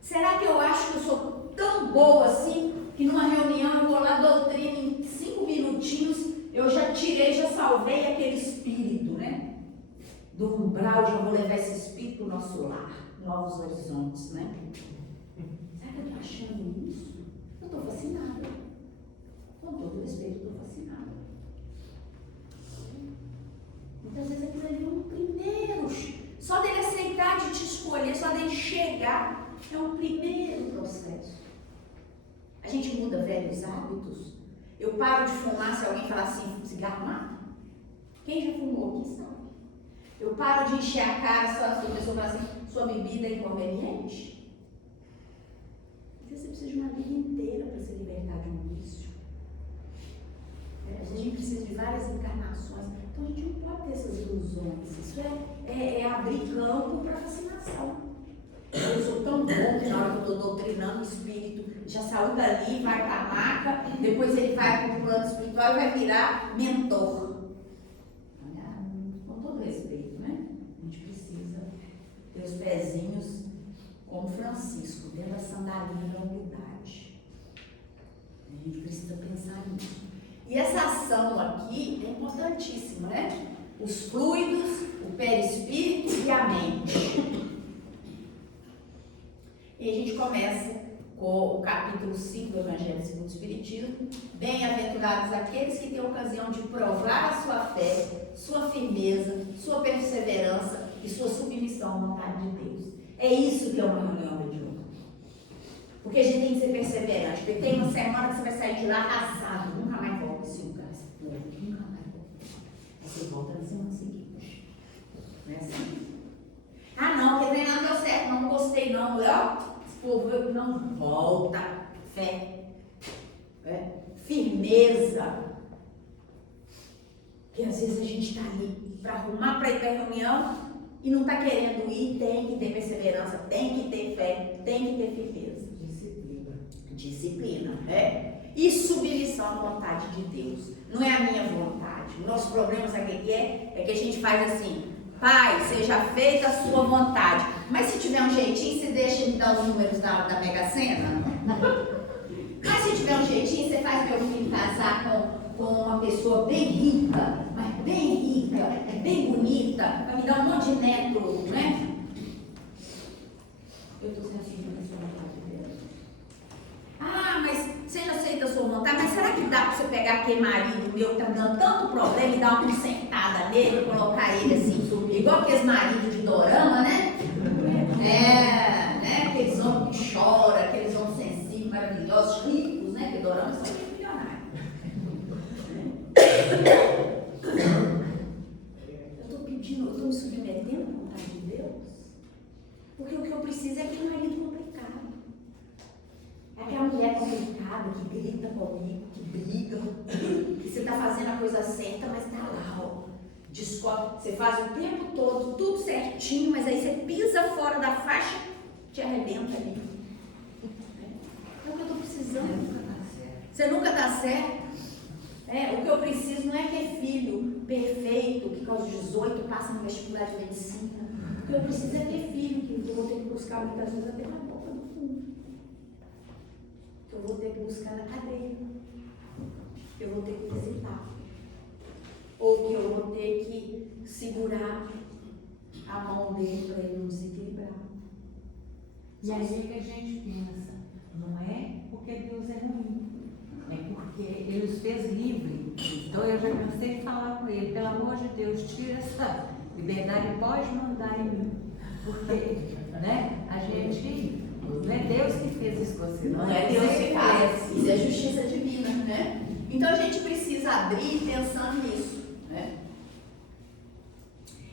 Será que eu acho que eu sou tão boa assim, que numa reunião eu vou lá, doutrina, em 5 minutinhos, eu já tirei, já salvei aquele espírito, né? Do umbral, já vou levar esse espírito para o nosso lar, novos horizontes, né? Será que eu estou achando isso? Eu estou fascinada. Com todo respeito, estou fascinada. Muitas vezes aquilo ali é um primeiro, só dele aceitar de te escolher, só dele chegar, é um primeiro processo. A gente muda velhos hábitos. Eu paro de fumar se alguém falar assim, cigarro mata? Quem já fumou aqui sabe. Eu paro de encher a cara se a pessoa fala assim, sua bebida é inconveniente? Você precisa de uma vida inteira para se libertar de um vício. A gente precisa de várias encarnações. Então a gente não pode ter essas ilusões. Isso é abrir campo para fascinação. Eu sou tão bom que na hora que eu estou doutrinando o espírito, já saiu dali, vai para a maca, depois ele vai para o plano espiritual e vai virar mentor. Com todo respeito, né? A gente precisa ter os pezinhos como Francisco, dentro da sandalinha da humildade. A gente precisa pensar nisso. E essa ação aqui é importantíssima, né? Os fluidos, o perispírito e a mente. E a gente começa com o capítulo 5 do Evangelho segundo o Espiritismo. Bem-aventurados aqueles que têm ocasião de provar a sua fé, sua firmeza, sua perseverança e sua submissão à vontade de Deus. É isso que é uma reunião mediúnica. Porque a gente tem que ser perseverante. Porque tem uma semana que você vai sair de lá arrasado. Nunca mais volta esse lugar. Nunca mais volta. Aí você volta na semana seguinte. Não é assim? Ah, não, porque trem não deu certo. Não gostei, não. Esse povo não volta. Fé. Firmeza. Porque às vezes a gente está ali para arrumar para ir para a reunião e não está querendo ir. Tem que ter perseverança, tem que ter fé, tem que ter firmeza. Disciplina, e submissão à vontade de Deus. Não é a minha vontade. O nosso problema, sabe o que é que a gente faz assim: Pai, seja feita a sua vontade. Mas se tiver um jeitinho, você deixa me dar os números da Mega Sena? Mas se tiver um jeitinho, você faz meu filho casar com uma pessoa bem rica, mas bem rica, bem bonita, para me dar um monte de neto, né? Eu estou sendo assim da sua vontade de Deus. Ah, mas seja aceita a sua vontade, mas será que dá para você pegar aquele marido meu que está dando tanto problema e dar uma sentada nele, colocar ele assim, igual aqueles maridos de dorama, né? Né? Aqueles homens que choram, aqueles homens sensíveis, maravilhosos, ricos, né? Porque dorama são muito milionários. Eu estou pedindo, eu estou me submetendo à vontade de Deus, porque o que eu preciso é aquele marido complicado. Aquela mulher complicada que grita comigo, que briga, que você está fazendo a coisa certa, mas está lá, ó. Descobre, você faz o tempo todo, tudo certinho, mas aí você pisa fora da faixa, te arrebenta ali. É o que eu estou precisando. Você nunca está certo. O que eu preciso não é ter filho perfeito, que aos 18 passa no vestibular de medicina. O que eu preciso é ter filho, que eu vou ter que buscar muitas vezes até na boca do fundo. Que eu vou ter que buscar na cadeia. Que eu vou ter que visitar. Ou que eu vou ter que segurar a mão dele para ele não se equilibrar. E aí que a gente pensa, não é porque Deus é ruim, é porque Ele os fez livre. Então eu já cansei de falar com Ele, pelo amor de Deus, tira essa liberdade, pode mandar em mim. Porque, né, a gente, não é Deus que fez isso com você, não é Deus que faz, isso é justiça divina, né? Então a gente precisa abrir pensando nisso.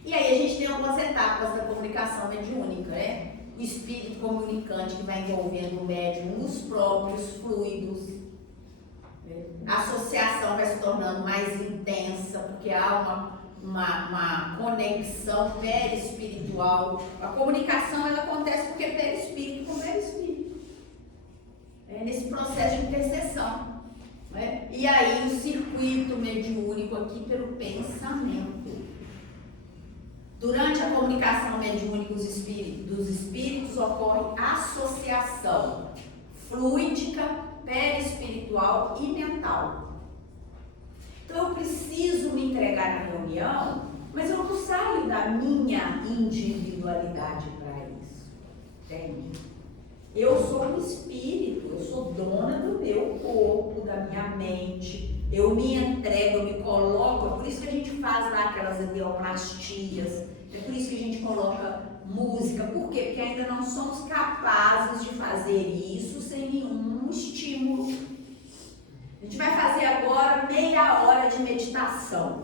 E aí a gente tem algumas etapas da comunicação mediúnica, né? O espírito comunicante que vai envolvendo o médium nos próprios fluidos. A associação vai se tornando mais intensa, porque há uma conexão perispiritual. A comunicação ela acontece porque perispírito com perispírito. Nesse processo de interseção. E aí o circuito mediúnico aqui pelo pensamento. Durante a comunicação mediúnica dos espíritos ocorre associação fluídica, perispiritual e mental. Então eu preciso me entregar na reunião, mas eu não saio da minha individualidade para isso. Entende? Eu sou um espírito, eu sou dona do meu corpo, da minha mente. Eu me entrego, eu me coloco, é por isso que a gente faz lá aquelas ideoplastias, é por isso que a gente coloca música. Por quê? Porque ainda não somos capazes de fazer isso sem nenhum estímulo. A gente vai fazer agora meia hora de meditação.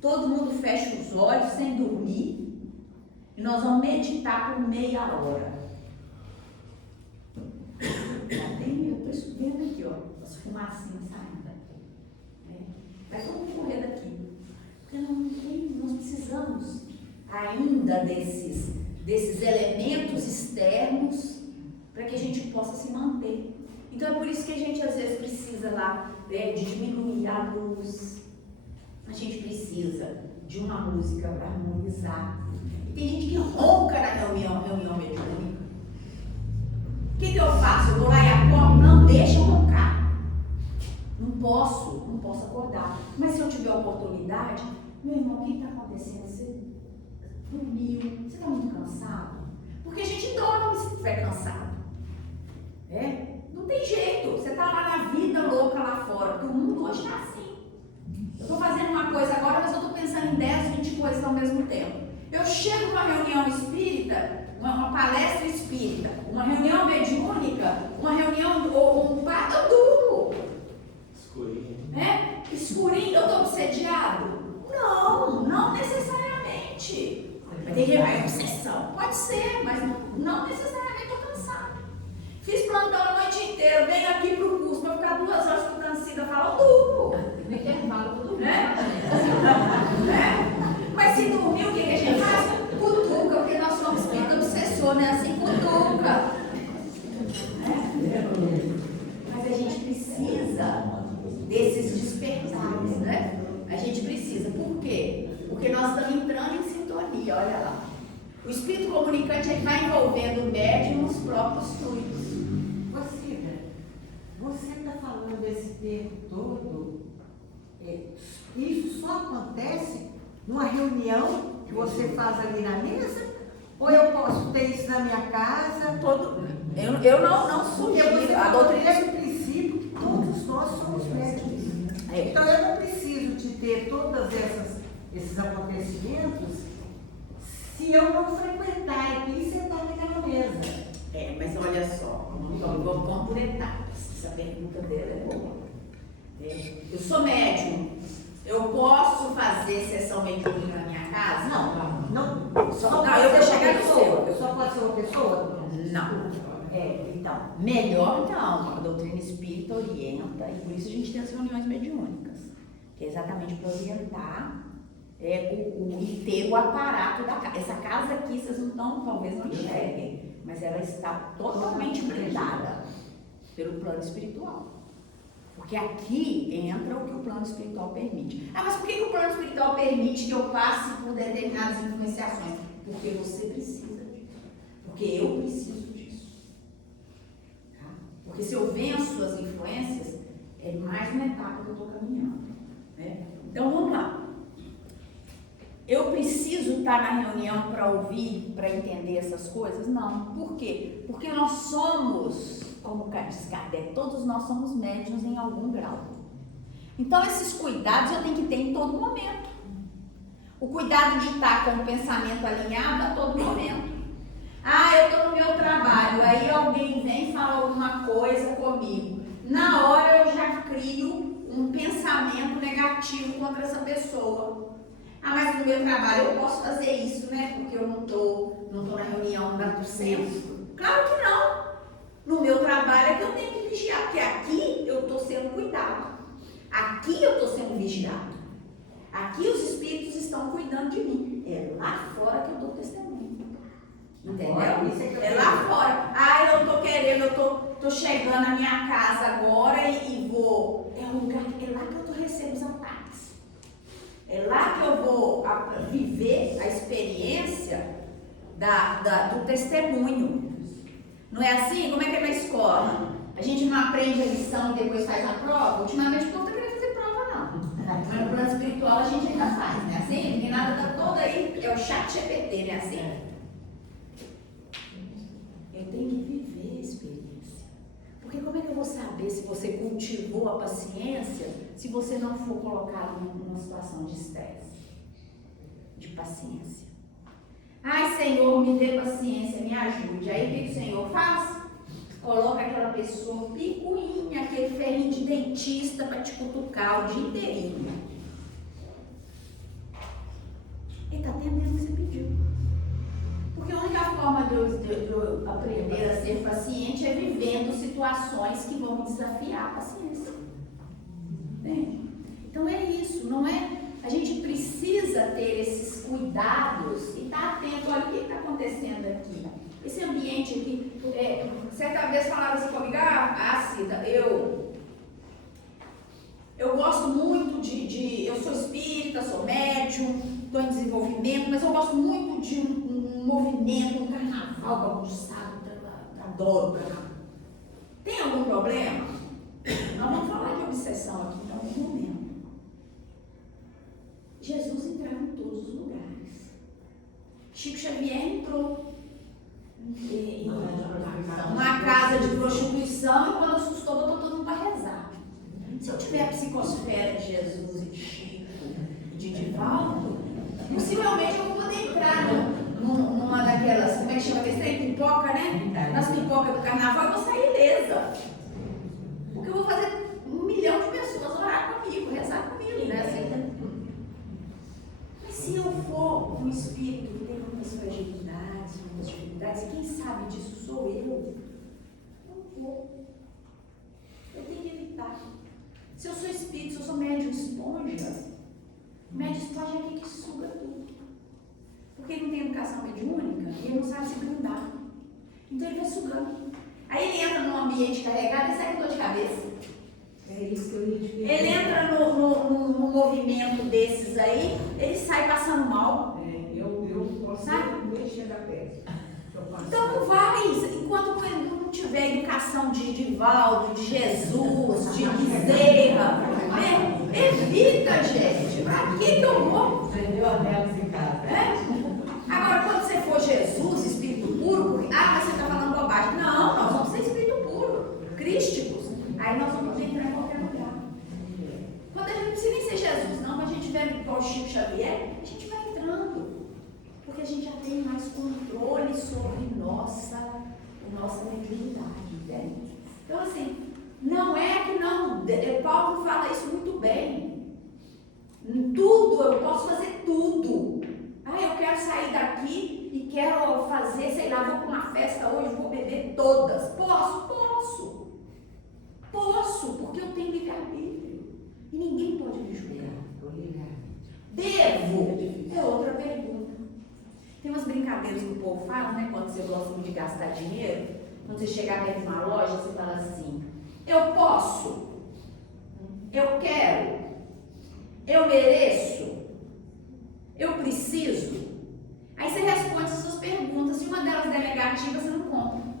Todo mundo fecha os olhos sem dormir e nós vamos meditar por meia hora. Eu estou vendo aqui, ó, as fumacinhas saindo daqui. Vai todo mundo correr daqui. Porque nós precisamos ainda desses elementos externos para que a gente possa se manter. Então é por isso que a gente às vezes precisa lá de diminuir a luz. A gente precisa de uma música para harmonizar. E tem gente que ronca na reunião mediúnica. O que eu faço? Eu vou lá e acordo? Não, deixa eu roncar. Não posso acordar. Mas se eu tiver oportunidade, meu irmão, o que está acontecendo? Você dormiu? Você está muito cansado? Porque a gente dorme se estiver cansado. Não tem jeito. Você está lá na vida louca lá fora, porque o mundo hoje está assim. Eu estou fazendo uma coisa agora, mas eu estou pensando em 10, 20 coisas ao mesmo tempo. Eu chego numa reunião espírita, uma palestra espírita, uma reunião mediúnica, uma reunião ou um pato, eu durmo. Escurinho. Escurinho, eu estou obsediado? Não necessariamente. Tem gente que vai obsessão. Pode ser, mas não necessariamente estou cansado. Fiz plantão a noite inteira, venho aqui pro curso para ficar 2 horas escutando Cida falar, eu durmo. No intervalo, tudo bem. Mas se dormir, o que a gente faz? Cutuca, porque nós somos espírito obsessor, né? Assim, cutuca. Mas a gente precisa desses despertares, né? A gente precisa. Por quê? Porque nós estamos entrando em sintonia, olha lá. O espírito comunicante ele vai envolvendo o médium nos próprios fluidos. Você está falando desse tempo todo, isso só acontece numa reunião que você faz ali na mesa? Ou eu posso ter isso na minha casa? Eu não sugiro a doutrina. É o princípio que todos nós somos médicos. Então eu não preciso de ter todos esses acontecimentos se eu não frequentar aqui e sentar naquela mesa. Mas olha só, vamos por etapas. Essa pergunta dela é boa. Eu sou médium. Eu posso fazer sessão mediúnica na minha casa? Não, eu vou chegar no seu. Só pode ser uma pessoa? Não. Então, melhor não. A doutrina espírita orienta, e por isso a gente tem as reuniões mediúnicas, que é exatamente para orientar e ter o aparato da casa. Essa casa aqui, vocês talvez não enxerguem, mas ela está totalmente blindada pelo plano espiritual. Porque aqui entra o que o plano espiritual permite. Mas por que o plano espiritual permite que eu passe por determinadas influenciações? Porque você precisa disso. Porque eu preciso disso. Tá? Porque se eu venço as influências, é mais uma etapa que eu estou caminhando. Né? Então vamos lá. Eu preciso estar na reunião para ouvir, para entender essas coisas? Não. Por quê? Porque nós somos, como diz Kardec, todos nós somos médiuns em algum grau. Então esses cuidados eu tenho que ter em todo momento. O cuidado de estar com o pensamento alinhado a todo momento. Eu estou no meu trabalho, aí alguém vem e fala alguma coisa comigo. Na hora eu já crio um pensamento negativo contra essa pessoa. Mas no meu trabalho eu posso fazer isso, né? Porque eu não tô na reunião do centro. Claro que não. No meu trabalho é que eu tenho que vigiar, porque aqui eu estou sendo cuidado. Aqui eu estou sendo vigiado. Aqui os espíritos estão cuidando de mim. É lá fora que eu dou testemunho. Entendeu? É lá fora. Eu não tô querendo, eu tô chegando na minha casa agora e vou. É lá que eu recebo os ataques. É lá que eu vou viver a experiência do testemunho. Não é assim? Como é que é na escola? A gente não aprende a lição e depois faz a prova? Ultimamente não estou querendo fazer prova, não. Mas no plano espiritual a gente ainda faz, né? Assim? A meninada tá toda aí, é o chat GPT, né? Assim? Eu tenho que viver a experiência. Porque como é que eu vou saber se você cultivou a paciência se você não for colocado numa situação de estresse, de paciência? Senhor, me dê paciência, me ajude. Aí o que o Senhor faz? Coloca aquela pessoa picuinha, aquele ferrinho de dentista para te cutucar o dia inteirinho. Ele está atendendo o que você pediu. Porque a única forma de eu aprender a ser paciente é vivendo situações que vão me desafiar a paciência. Entende? Então é isso, não é? A gente precisa ter esses cuidados e estar atento. Olha o que está acontecendo aqui. Esse ambiente aqui, certa vez falaram assim comigo, Cida, eu gosto muito eu sou espírita, sou médium, estou em desenvolvimento, mas eu gosto muito de um movimento, um carnaval bagunçado, adoro carnaval. Tem algum problema? Nós vamos falar de obsessão aqui em algum momento. Jesus entrava em todos os lugares. Chico Xavier entrou uma casa de prostituição, e quando assustou, botou todo mundo para rezar. Se eu tiver a psicosfera de Jesus e de Chico e de Divaldo, possivelmente eu vou poder entrar numa daquelas, como é que chama aquele trem? Pipoca, né? Nas pipocas do carnaval, eu vou sair ilesa. Porque eu vou fazer 1 milhão de pessoas orar comigo, rezar comigo, né? Assim, mas se eu for um espírito que tem muitas fragilidades, muitas dificuldades, e quem sabe disso sou eu, não vou. Eu tenho que evitar. Se eu sou espírito, se eu sou médium esponja, médium esponja é aquele que suga tudo. Porque ele não tem educação mediúnica e ele não sabe se blindar. Então ele vai sugando. Aí ele entra num ambiente carregado e sai com dor de cabeça. É isso que eu ia te dizer. Ele entra num movimento desses aí, ele sai passando mal. Eu posso mexer da peça. Então não vai, enquanto não tiver educação de Divaldo, de Jesus, de Bezerra, né? Evita, gente. Pra que eu vou? Aprendeu a delas em casa. Agora, quando você for Jesus, espírito puro, porque, mas você está falando bobagem. Não, nós vamos ser espírito puro, crísticos. Aí nós vamos poder entrar em qualquer lugar. Quando a gente não precisa nem ser Jesus, não, mas a gente vê igual o Chico Xavier, a gente vai entrando. Porque a gente já tem mais controle sobre nossa mediunidade, entende? Então, assim, não é que não. Paulo fala isso muito bem. Tudo, eu posso fazer tudo. Eu quero sair daqui e quero fazer, sei lá, vou para uma festa hoje, vou beber todas. Posso, porque eu tenho livre-arbítrio. E ninguém pode me julgar. Devo? É outra pergunta. Tem umas brincadeiras que o povo fala, né? Quando você gosta muito de gastar dinheiro, quando você chegar dentro de uma loja, você fala assim: eu posso, eu quero, eu mereço, eu preciso. Aí você responde as suas perguntas. Se uma delas é negativa, você não compra.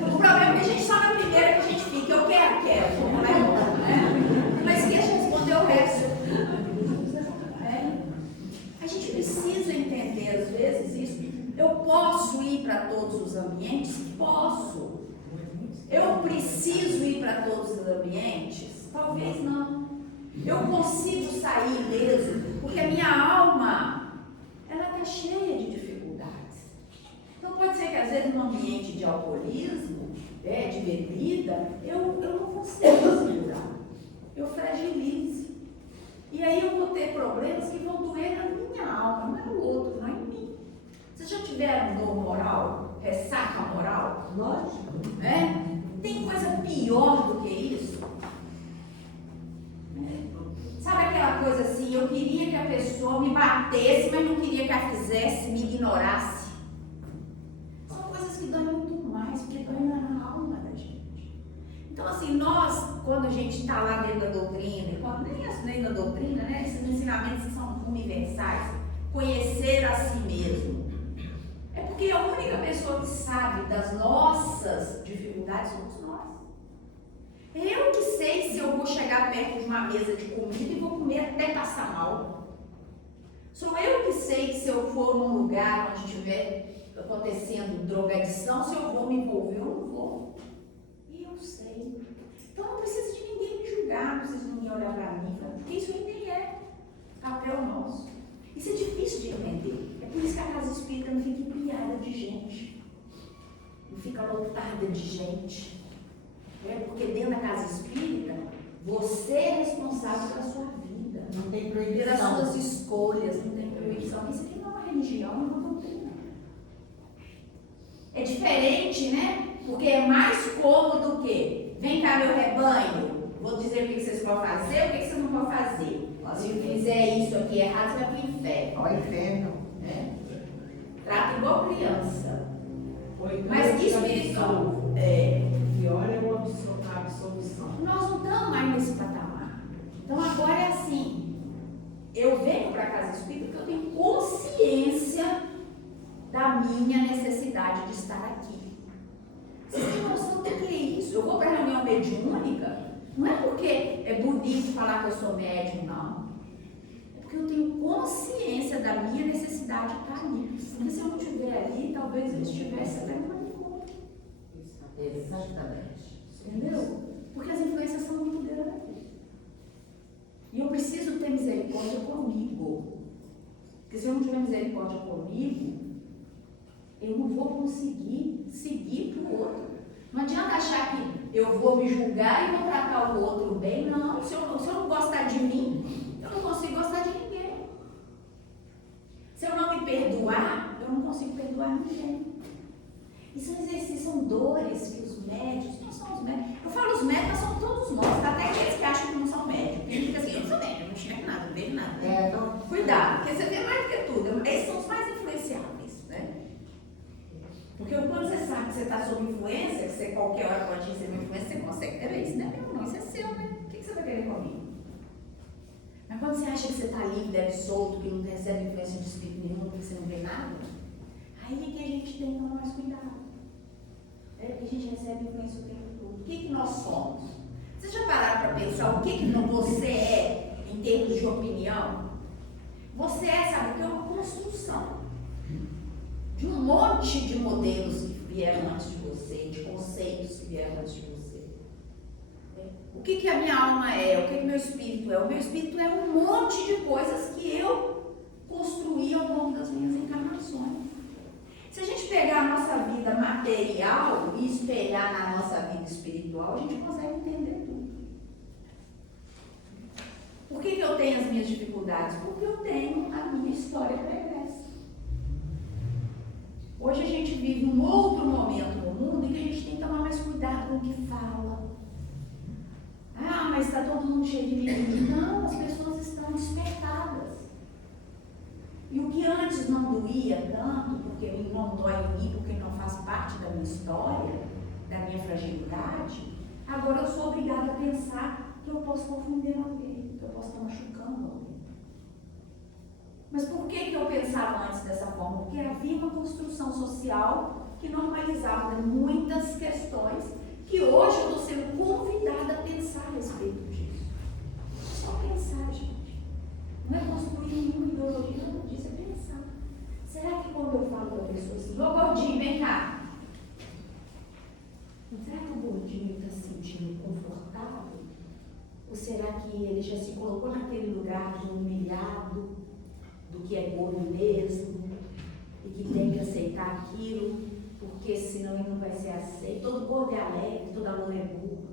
O problema é que a gente só na primeira que a gente fica: eu quero, vou lá e compro, né? Mas esquece de responder o resto. A gente precisa entender, às vezes, isso. Eu posso ir para todos os ambientes? Posso. Eu preciso ir para todos os ambientes? Talvez não. Eu consigo sair ileso, porque a minha alma, ela está cheia de dificuldades. Então pode ser que às vezes no ambiente de alcoolismo, de bebida, eu não consigo segurar. Eu fragilizo. E aí eu vou ter problemas que vão doer na minha alma, não é no outro, não é em mim. Vocês já tiveram dor moral? Ressaca moral? Lógico. Tem coisa pior do que isso? Sabe aquela coisa assim, eu queria que a pessoa me batesse, mas não queria que ela fizesse, me ignorasse. São coisas que doem muito mais, porque doem na alma da gente. Então assim, nós, quando a gente está lá dentro da doutrina, nem na doutrina, né, esses ensinamentos que são universais, conhecer a si mesmo. É porque a única pessoa que sabe das nossas dificuldades somos nós. Eu que sei se eu vou chegar perto de uma mesa de comida e vou comer até passar mal. Sou eu que sei que se eu for num lugar onde estiver acontecendo drogadição, se eu vou me envolver ou não vou. E eu sei. Então não precisa de ninguém me julgar, não precisa de ninguém olhar para mim, porque isso aí nem é papel nosso. Isso é difícil de entender. É por isso que a casa espírita não fica empenhada de gente. Não fica lotada de gente. Porque dentro da casa espírita, você é responsável pela sua vida. Não tem proibição. Pelas suas escolhas, não tem proibição. Isso aqui não é uma religião, é uma doutrina. É diferente, né? Porque é mais cômodo que vem cá meu rebanho, vou dizer o que vocês podem fazer, o que vocês não podem fazer. Se fizer isso aqui errado, você vai para o inferno. Olha o inferno. Trata igual criança. Então, Mas espiritual. Pior é a absolvição. Nós não estamos mais nesse patamar. Então agora é assim. Eu venho para a casa espírita porque eu tenho consciência da minha necessidade de estar aqui. Vocês têm noção do que é isso? Eu vou para a reunião mediúnica, não é porque é bonito falar que eu sou médium, não. É Porque eu tenho consciência da minha necessidade de estar ali. Porque se eu não estiver ali, talvez eu estivesse até no manicômio. Exatamente. Entendeu? Porque as influências são muito grandes. E eu preciso ter misericórdia comigo. Porque se eu não tiver misericórdia comigo, eu não vou conseguir seguir para o outro. Não adianta achar que eu vou me julgar e vou tratar o outro bem. Não, se eu não gostar de mim, eu não consigo gostar de ninguém. Se eu não me perdoar, eu não consigo perdoar ninguém. Isso são dores que os médios, não são os médios. Eu falo os médios, mas são todos nós, até aqueles que acham que não são médios. Tem gente que diz assim, eu não sou médio, eu não enxergo nada, não vejo nada. Então, Cuidado, porque você vê mais do que tudo. Esses são os mais influenciáveis, né? Porque quando você sabe que você está sob influência, que você qualquer hora pode receber influência, você consegue ter isso, né? Não, isso é seu, né? O que você vai querer comigo? Mas quando você acha que você está livre, deve solto, que não recebe influência de espírito nenhum, que você não vê nada, aí é que a gente tem que tomar mais cuidado. É que a gente recebe influência o tempo todo. O que nós somos? Vocês já pararam para pensar o que você é em termos de opinião? Você é, sabe o que é uma construção de um monte de modelos que vieram antes de você, de conceitos que vieram antes de você. O que a minha alma é? O que meu espírito é? O meu espírito é um monte de coisas que eu construí ao longo das minhas encarnações. Se a gente pegar a nossa vida material e espelhar na nossa vida espiritual, a gente consegue entender tudo. Por que eu tenho as minhas dificuldades? Porque eu tenho a minha história pregressa. Hoje a gente vive um outro momento no mundo em que a gente tem que tomar mais cuidado com o que fala. Ah, mas está todo mundo cheio de mimimi. Não, as pessoas estão despertadas. E o que antes não doía tanto, porque não dói em mim, porque não faz parte da minha história, da minha fragilidade, agora eu sou obrigada a pensar que eu posso ofender alguém, que eu posso estar machucando alguém. Mas por que eu pensava antes dessa forma? Porque havia uma construção social que normalizava muitas questões que hoje eu estou sendo convidada a pensar a respeito disso. Só pensar, gente. Não é construir nenhuma ideologia, não disso, é pensar. Será que quando eu falo para a pessoa assim, ô gordinho, vem cá. Será que o gordinho está se sentindo confortável? Ou será que ele já se colocou naquele lugar de humilhado, do que é gordo mesmo, e que tem que aceitar aquilo, porque senão ele não vai ser aceito? Todo gordo é alegre, toda loura é burra.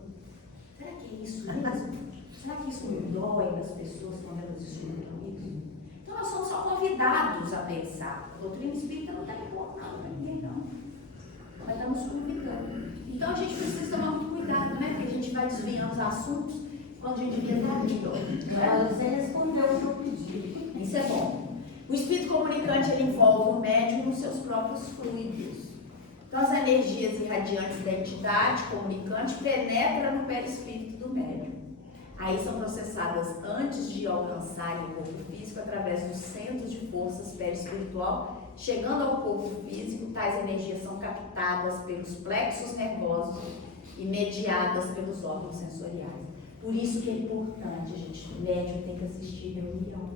Será que é isso mesmo? Será que isso dói nas pessoas quando elas escutam isso? Então nós somos só convidados a pensar. A doutrina espírita não está importando para ninguém, não. Mas estamos convidando. Então a gente precisa tomar muito cuidado, né? Porque a gente vai desviando os assuntos quando a gente devia estar ali. Você respondeu o que eu pedi. Isso é bom. O espírito comunicante ele envolve o médium nos seus próprios fluidos. Então as energias irradiantes da entidade comunicante penetram no perispírito do médium. Aí são processadas antes de alcançarem o corpo físico através dos centros de forças perispiritual. Chegando ao corpo físico, tais energias são captadas pelos plexos nervosos e mediadas pelos órgãos sensoriais. Por isso que é importante, gente, o médium tem que assistir reunião.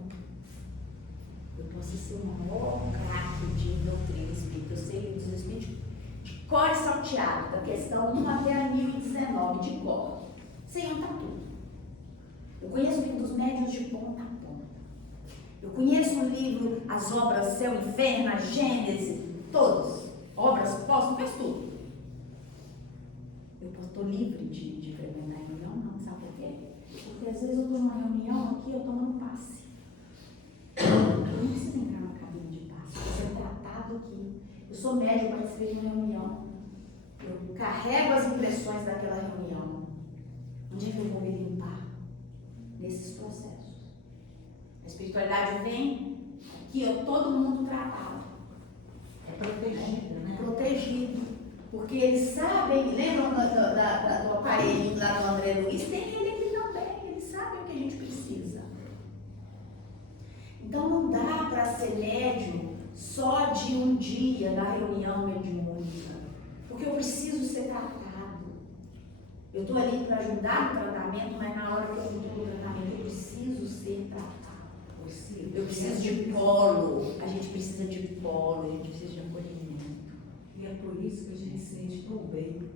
Eu posso ser o maior craque de doutrina espírita, eu sei livros espíritos de cor e salteado, da questão 1 até a 1019, de cor. Sei onde está tudo. Eu conheço o livro dos médiuns de ponta a ponta. Eu conheço o livro, as obras Céu e Inferno, a Gênese, todos. Obras póstumas, faz tudo. Eu estou livre de frequentar reunião, não, sabe por quê? Porque às vezes eu estou numa reunião aqui, eu tomando passe. Eu não preciso entrar na cabine de passe, eu preciso ser tratado aqui. Eu sou médium, participei de uma reunião. Eu carrego as impressões daquela reunião. Onde é que eu vou me limpar? Nesses processos. A espiritualidade vem aqui, todo mundo tratado. É protegido, né? Protegido. Porque eles sabem, lembram do aparelhinho lá do André Luiz? Tem ele aqui também, eles sabem o que a gente precisa. Então não dá para ser médium só de um dia da reunião mediúnica. Porque eu preciso ser tratado. Eu estou ali para ajudar no tratamento, mas na hora que eu estou no tratamento, eu preciso ser tratado. Eu preciso de polo, a gente precisa de polo, a gente precisa de acolhimento. E é por isso que a gente se sente tão bem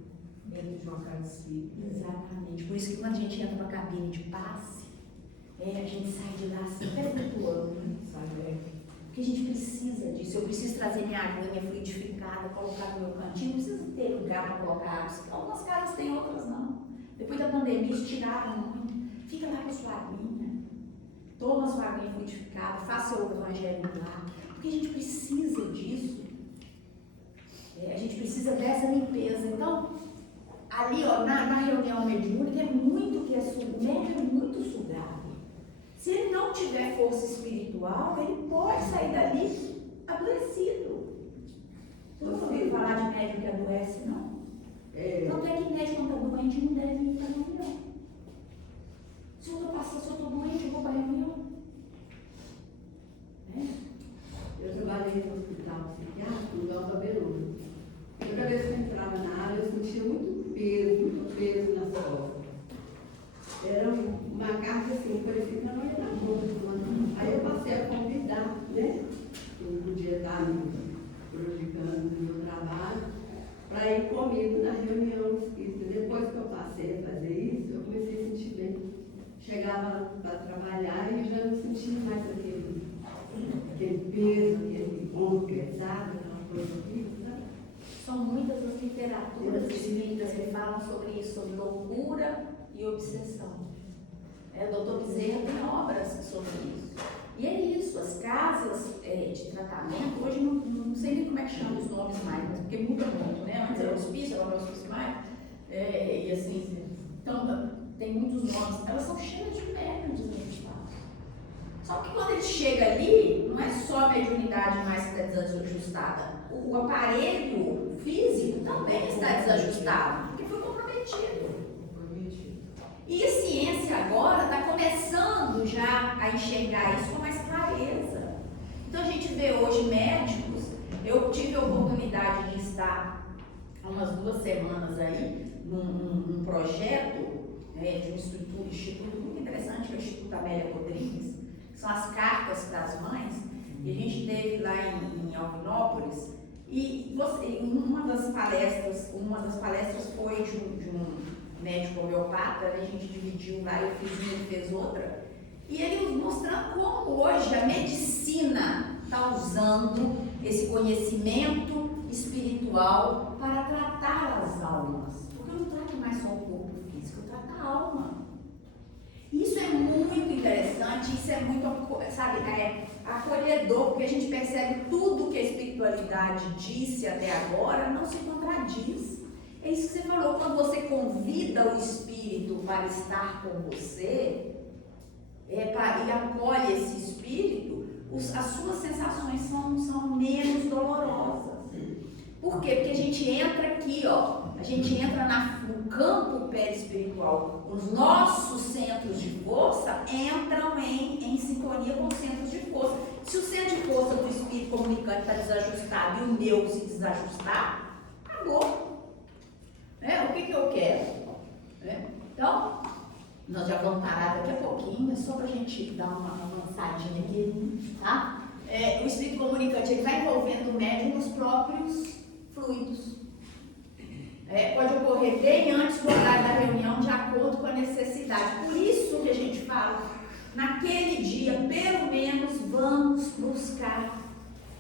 dentro de uma casa espírita. Exatamente, por isso que quando a gente entra para a cabine de passe, a gente sai de lá assim, flutuando, né? Sabe? Porque a gente precisa disso. Eu preciso trazer minha aguinha fluidificada, colocar no meu cantinho, não precisa ter lugar para colocar água. Algumas casas têm, outras não. Depois da pandemia, eles tiraram muito. Fica lá com a sua aguinha, toma a sua aguinha fluidificada, faça o evangelho lá, porque a gente precisa disso. A gente precisa dessa limpeza. Então, ali, ó, na reunião mediúnica, é muito que o médium é muito sugado. Se ele não tiver força espiritual, ele pode sair dali adoecido. Você não ouviu falar de médium que adoece, não? Tanto é que médium, quando está doente, não deve ir para a reunião. Se eu estou doente, eu vou para a reunião. Eu trabalhei no hospital psiquiátrico no Alto Beluga. Toda vez que eu entrava na área, eu sentia muito peso nas costas. Era uma carga assim, parecia que não ia dar conta. Aí eu passei a convidar, né? Eu não podia estar me prejudicando no meu trabalho, para ir comigo na reunião espírita. Depois que eu passei a fazer isso, eu comecei a sentir bem. Chegava para trabalhar e já não sentia mais aquele peso, aquele ombro pesado, aquela coisa aqui, sabe? São muitas as literaturas espíritas que falam sobre isso, sobre loucura e obsessão. O doutor Bezerra tem obras sobre isso. E é isso, as casas de tratamento, hoje não sei nem como é que chama os nomes mais, mas porque muda muito, né? Antes era hospício, agora é hospício mais. E assim, então tem muitos nomes, elas são cheias de médiuns desajustados. Só que quando ele chega ali, não é só a mediunidade mais que está desajustada, o aparelho físico também está desajustado, porque foi comprometido. E a ciência agora está começando já a enxergar isso com mais clareza. Então a gente vê hoje médicos, eu tive a oportunidade de estar há umas 2 semanas aí num projeto de um instituto muito interessante, que é o Instituto Amélia Rodrigues, que são as cartas para as mães, e a gente esteve lá em Alvinópolis, e uma das palestras foi de um médico homeopata, né? A gente dividiu lá, eu fiz uma, ele fez outra, e ele mostrando como hoje a medicina está usando esse conhecimento espiritual para tratar as almas. Porque eu não trato mais só o corpo físico, eu trato a alma. Isso é muito interessante, isso é muito, sabe, acolhedor, porque a gente percebe tudo que a espiritualidade disse até agora não se contradiz. É isso que você falou, quando você convida o espírito para estar com você, e acolhe esse espírito, as suas sensações são menos dolorosas. Por quê? Porque a gente entra aqui, ó, a gente entra no campo perispiritual. Os nossos centros de força entram em sintonia com os centros de força. Se o centro de força do espírito comunicante está desajustado e o meu se desajustar, acabou. O que eu quero? Então, nós já vamos parar daqui a pouquinho, só para a gente dar uma avançadinha aqui, tá? O espírito comunicante, ele vai envolvendo o médium nos próprios fluidos. Pode ocorrer bem antes do horário da reunião, de acordo com a necessidade. Por isso que a gente fala, naquele dia, pelo menos, vamos buscar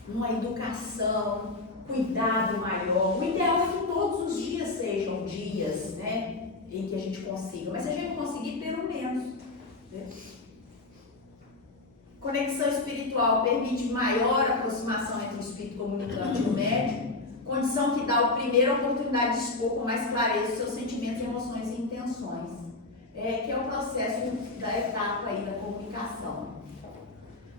uma educação, cuidado maior. O ideal é que todos os dias sejam dias, né, em que a gente consiga, mas se a gente não conseguir, pelo menos. Conexão espiritual permite maior aproximação entre o espírito comunicante e o médium, condição que dá a primeira oportunidade de expor com mais clareza os seus sentimentos, emoções e intenções, que é o processo da etapa aí da comunicação.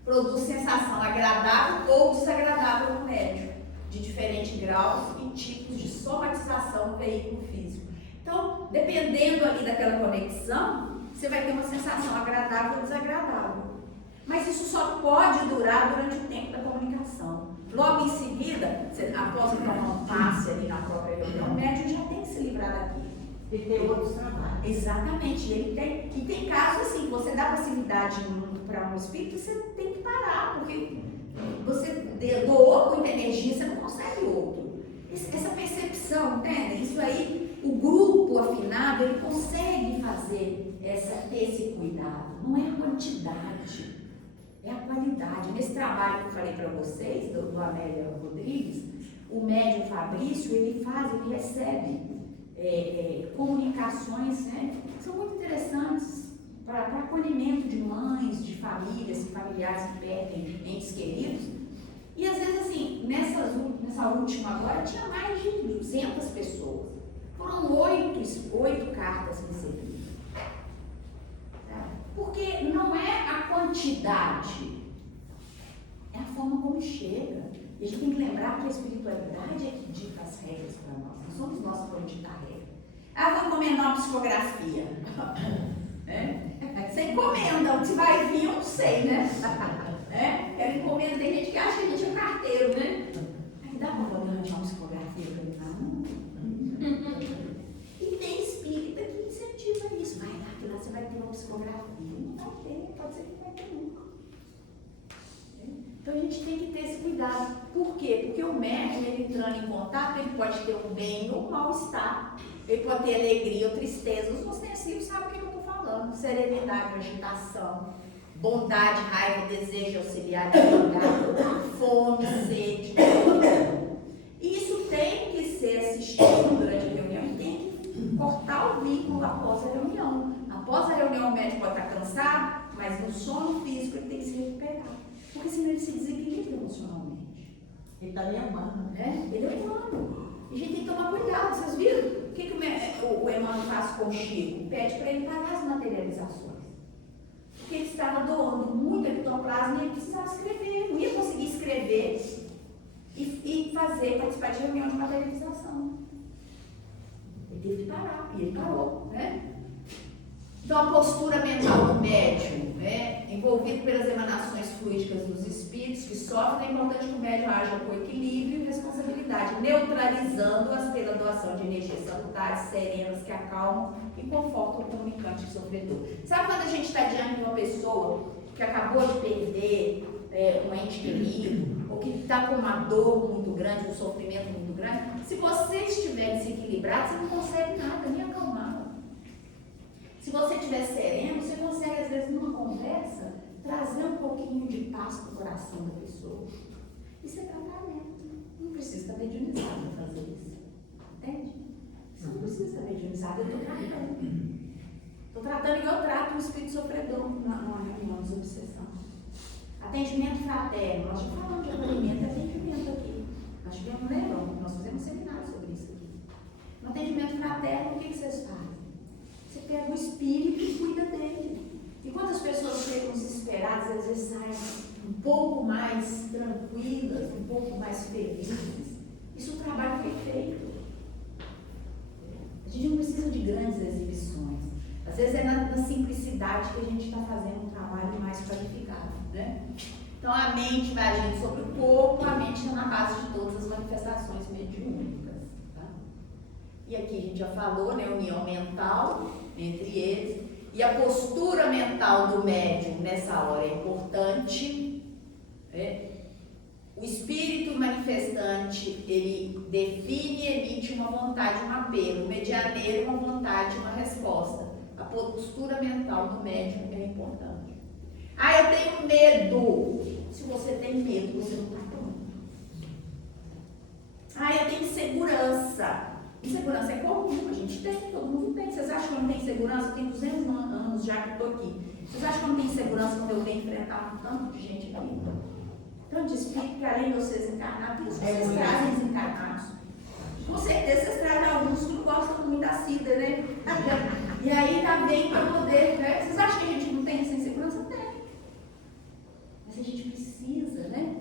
Produz sensação agradável ou desagradável no médium, de diferentes graus e tipos de somatização do veículo físico. Então, dependendo ali daquela conexão, você vai ter uma sensação agradável ou desagradável. Mas isso só pode durar durante o tempo da comunicação. Logo em seguida, após tomar um passe ali na própria reunião, o médium já tem que se livrar daquilo. E tem outros trabalhos. Exatamente. E tem casos assim, que você dá passividade para um espírito, você tem que parar, porque você doou muita energia, você não consegue outro. Essa percepção, entende? Isso aí, o grupo afinado, ele consegue fazer ter esse cuidado. Não é a quantidade, é a qualidade. Nesse trabalho que eu falei para vocês, do Amélia Rodrigues, o médium Fabrício, ele recebe comunicações, né, que são muito interessantes para acolhimento de mães, de famílias, familiares que perdem entes queridos. E às vezes assim, nessa última agora, tinha mais de 200 pessoas. Foram 8 cartas recebidas. Tá? Porque não é a quantidade, é a forma como chega. E a gente tem que lembrar que a espiritualidade é que dita as regras para nós. Não somos nós que vamos ditar a regra. Vou encomendar uma psicografia. Você encomenda, se vai vir, eu não sei, né? Quero encomenda, tem gente que acha que a gente é carteiro, né? Dá para poder arranjar uma psicografia para mim? Não. E tem espírita que incentiva isso. Vai lá, que lá você vai ter uma psicografia. Não vai ter, pode ser que não vai ter nunca. Então a gente tem que ter esse cuidado. Por quê? Porque o médium, ele entrando em contato, ele pode ter um bem ou um mal-estar. Ele pode ter alegria ou tristeza. Os ostensivos sabem o que eu estou falando. Serenidade, agitação, bondade, raiva, desejo, auxiliar, fome, sede. E isso tem que ser assistido durante a reunião e tem que cortar o vínculo após a reunião. Após a reunião, o médico pode estar cansado, mas no sono físico ele tem que se recuperar. Porque senão ele se desequilibra emocionalmente. Ele está me amando. Ele é humano. E a gente tem que tomar cuidado. Vocês viram? O que o Emmanuel faz com o Chico? Pede para ele pagar as materializações. Porque ele estava doando muito ectoplasma e ele precisava escrever. Não ia conseguir escrever e participar de reunião de materialização. Ele teve que parar. E ele parou, né? Então, a postura mental do médium, envolvido pelas emanações fluídicas dos espíritos que sofrem, é importante que o médium haja com equilíbrio e responsabilidade, neutralizando-as pela doação de energias salutares, serenas, que acalmam e confortam o comunicante e sofredor. Sabe quando a gente está diante de uma pessoa que acabou de perder um ente querido, ou que está com uma dor muito grande, um sofrimento muito grande? Se você estiver desequilibrado, você não consegue nada, nem acalmar. Se você estiver sereno, você consegue, às vezes, numa conversa, trazer um pouquinho de paz para o coração da pessoa. Isso é tratamento. Não precisa estar mediunizado para fazer isso. Entende? Você não precisa estar mediunizado, eu estou tratando. Estou tratando igual eu trato um espírito sofredor numa reunião de obsessão. Atendimento fraterno. Nós já falamos de acolhimento e atendimento aqui. Nós tivemos um leilão, nós fizemos um seminário sobre isso aqui. No atendimento fraterno, o que vocês fazem? Você pega o espírito e cuida dele. E quantas pessoas ficam desesperadas, às vezes saem um pouco mais tranquilas, um pouco mais felizes. Isso o trabalho foi feito. A gente não precisa de grandes exibições. Às vezes é na simplicidade que a gente está fazendo um trabalho mais qualificado, né? Então a mente vai agindo sobre o corpo, a mente está na base de todas as manifestações mediúnicas. Tá? E aqui a gente já falou, né? União mental entre eles. E a postura mental do médium nessa hora é importante. O espírito manifestante, ele define e emite uma vontade, um apelo. O medianeiro, uma vontade, uma resposta. A postura mental do médium é importante. Eu tenho medo. Se você tem medo, você não está pronto. Eu tenho insegurança. Insegurança é comum, a gente tem, todo mundo tem. Vocês acham que eu não tenho segurança? Eu tenho 200 anos já que estou aqui. Vocês acham que eu não tenho segurança quando eu venho enfrentar um tanto de gente aqui? Tanto de espírito que além de vocês encarnados, vocês trazem desencarnados. Com certeza vocês trazem alguns que não gostam muito da Cida, né? E aí tá bem para poder, né? Vocês acham que a gente não tem essa insegurança? Tem. Mas a gente precisa, né?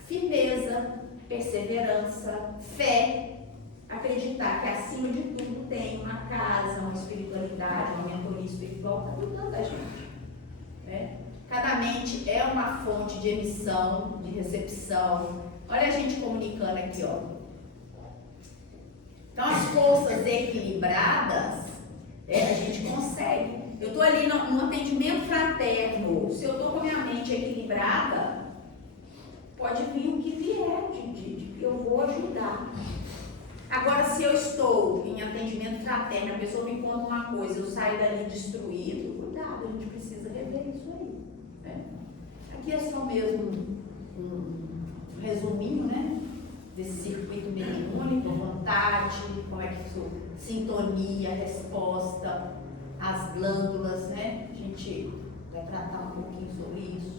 Firmeza, perseverança, fé, acreditar que acima de tudo tem uma casa, uma espiritualidade, uma mentoria espiritual que está cuidando da gente. Cada mente é uma fonte de emissão, de recepção. Olha a gente comunicando aqui, ó. Então, as forças equilibradas, a gente consegue. Eu estou ali no atendimento fraterno. Se eu estou com a minha mente equilibrada, pode vir o que vier, eu vou ajudar. Agora, se eu estou em atendimento fraterno, a pessoa me conta uma coisa, eu saio dali destruído, cuidado, a gente precisa rever isso aí. Né? Aqui é só mesmo um resuminho, né? Desse circuito mediúnico, vontade, como é que isso, sintonia, resposta, as glândulas, né? A gente vai tratar um pouquinho sobre isso.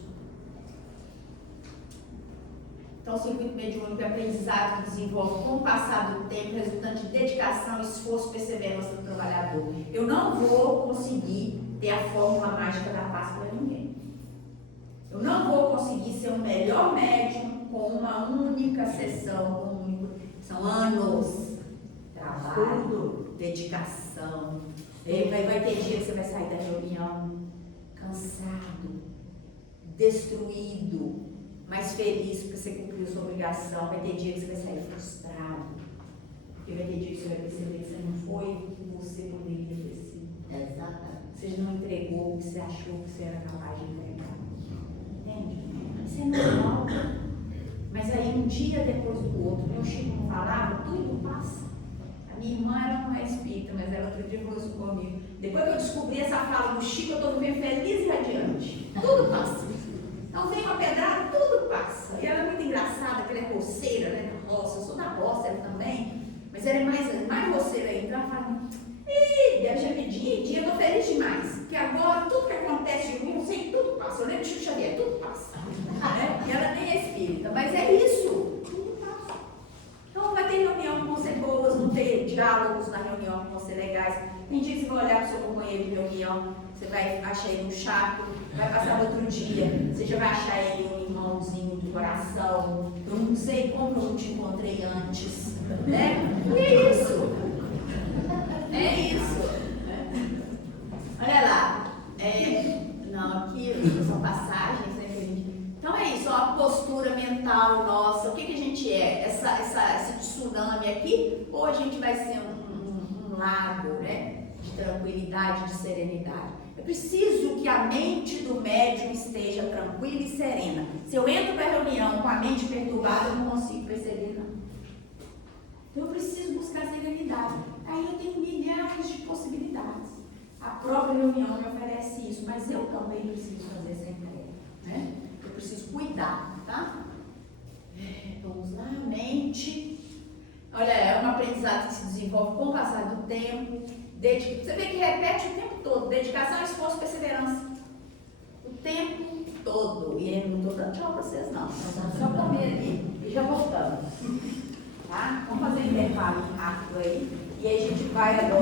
Então, o circuito mediúnico é aprendizado que desenvolve com o passar do tempo, resultante de dedicação, esforço, perseverança do trabalhador. Eu não vou conseguir ter a fórmula mágica da paz para ninguém. Eu não vou conseguir ser o melhor médium com uma única sessão, são anos, trabalho, dedicação. Vai ter dia que você vai sair da reunião cansado, destruído, mas feliz porque você cumpriu sua obrigação. Vai ter dia que você vai sair frustrado, porque vai ter dia que você vai perceber que você não foi o que você poderia ter sido. Exatamente. Você não entregou o que você achou que você era capaz de entregar. Entende? Isso é normal. Mas aí um dia depois do outro, meu Chico não falava, tudo passa. A minha irmã ela não é espírita, mas ela outro dia falou isso comigo. Depois que eu descobri essa fala do Chico, eu estou vivendo feliz e radiante. Tudo passa. Não vem uma pedrada, tudo passa. E ela é muito engraçada, porque ela é roceira, né? Da roça, eu sou da roça, ela também. Mas ela é mais roceira ainda. Ela fala, Deus já me dia, eu estou feliz demais. Porque agora tudo que acontece de ruim, eu sei que tudo passa. Eu lembro de Chico Xavier, tudo passa. Né? E ela nem é espírita, mas é isso. Tudo passa. Então vai ter reunião que vão ser boas, vão ter diálogos na reunião que vão ser legais. Tem dia que você vai olhar para o seu companheiro de reunião, você vai achar ele um chato, vai passar outro dia, você já vai achar ele um irmãozinho do coração. Eu não sei como eu não te encontrei antes. Né? E é isso. É isso. Olha lá. Não, aqui são passagens, né? Então é isso, ó, a postura mental nossa. O que a gente é? Esse tsunami aqui, ou a gente vai ser um lago, né? De tranquilidade, de serenidade. Eu preciso que a mente do médium esteja tranquila e serena. Se eu entro para a reunião com a mente perturbada, eu não consigo perceber, não. Então eu preciso buscar serenidade. Aí eu tenho milhares de possibilidades. A própria reunião me oferece isso, mas eu também preciso fazer essa entrega, né? Eu preciso cuidar, tá? Vamos lá, mente. Olha, é um aprendizado que se desenvolve com o passar do tempo. Você vê que repete o tempo todo. Dedicação, esforço, perseverança. O tempo todo. E eu não estou dando tchau para vocês, não. Só comer ali e já voltamos. Tá? Vamos fazer um intervalo rápido aí. E aí a gente vai agora.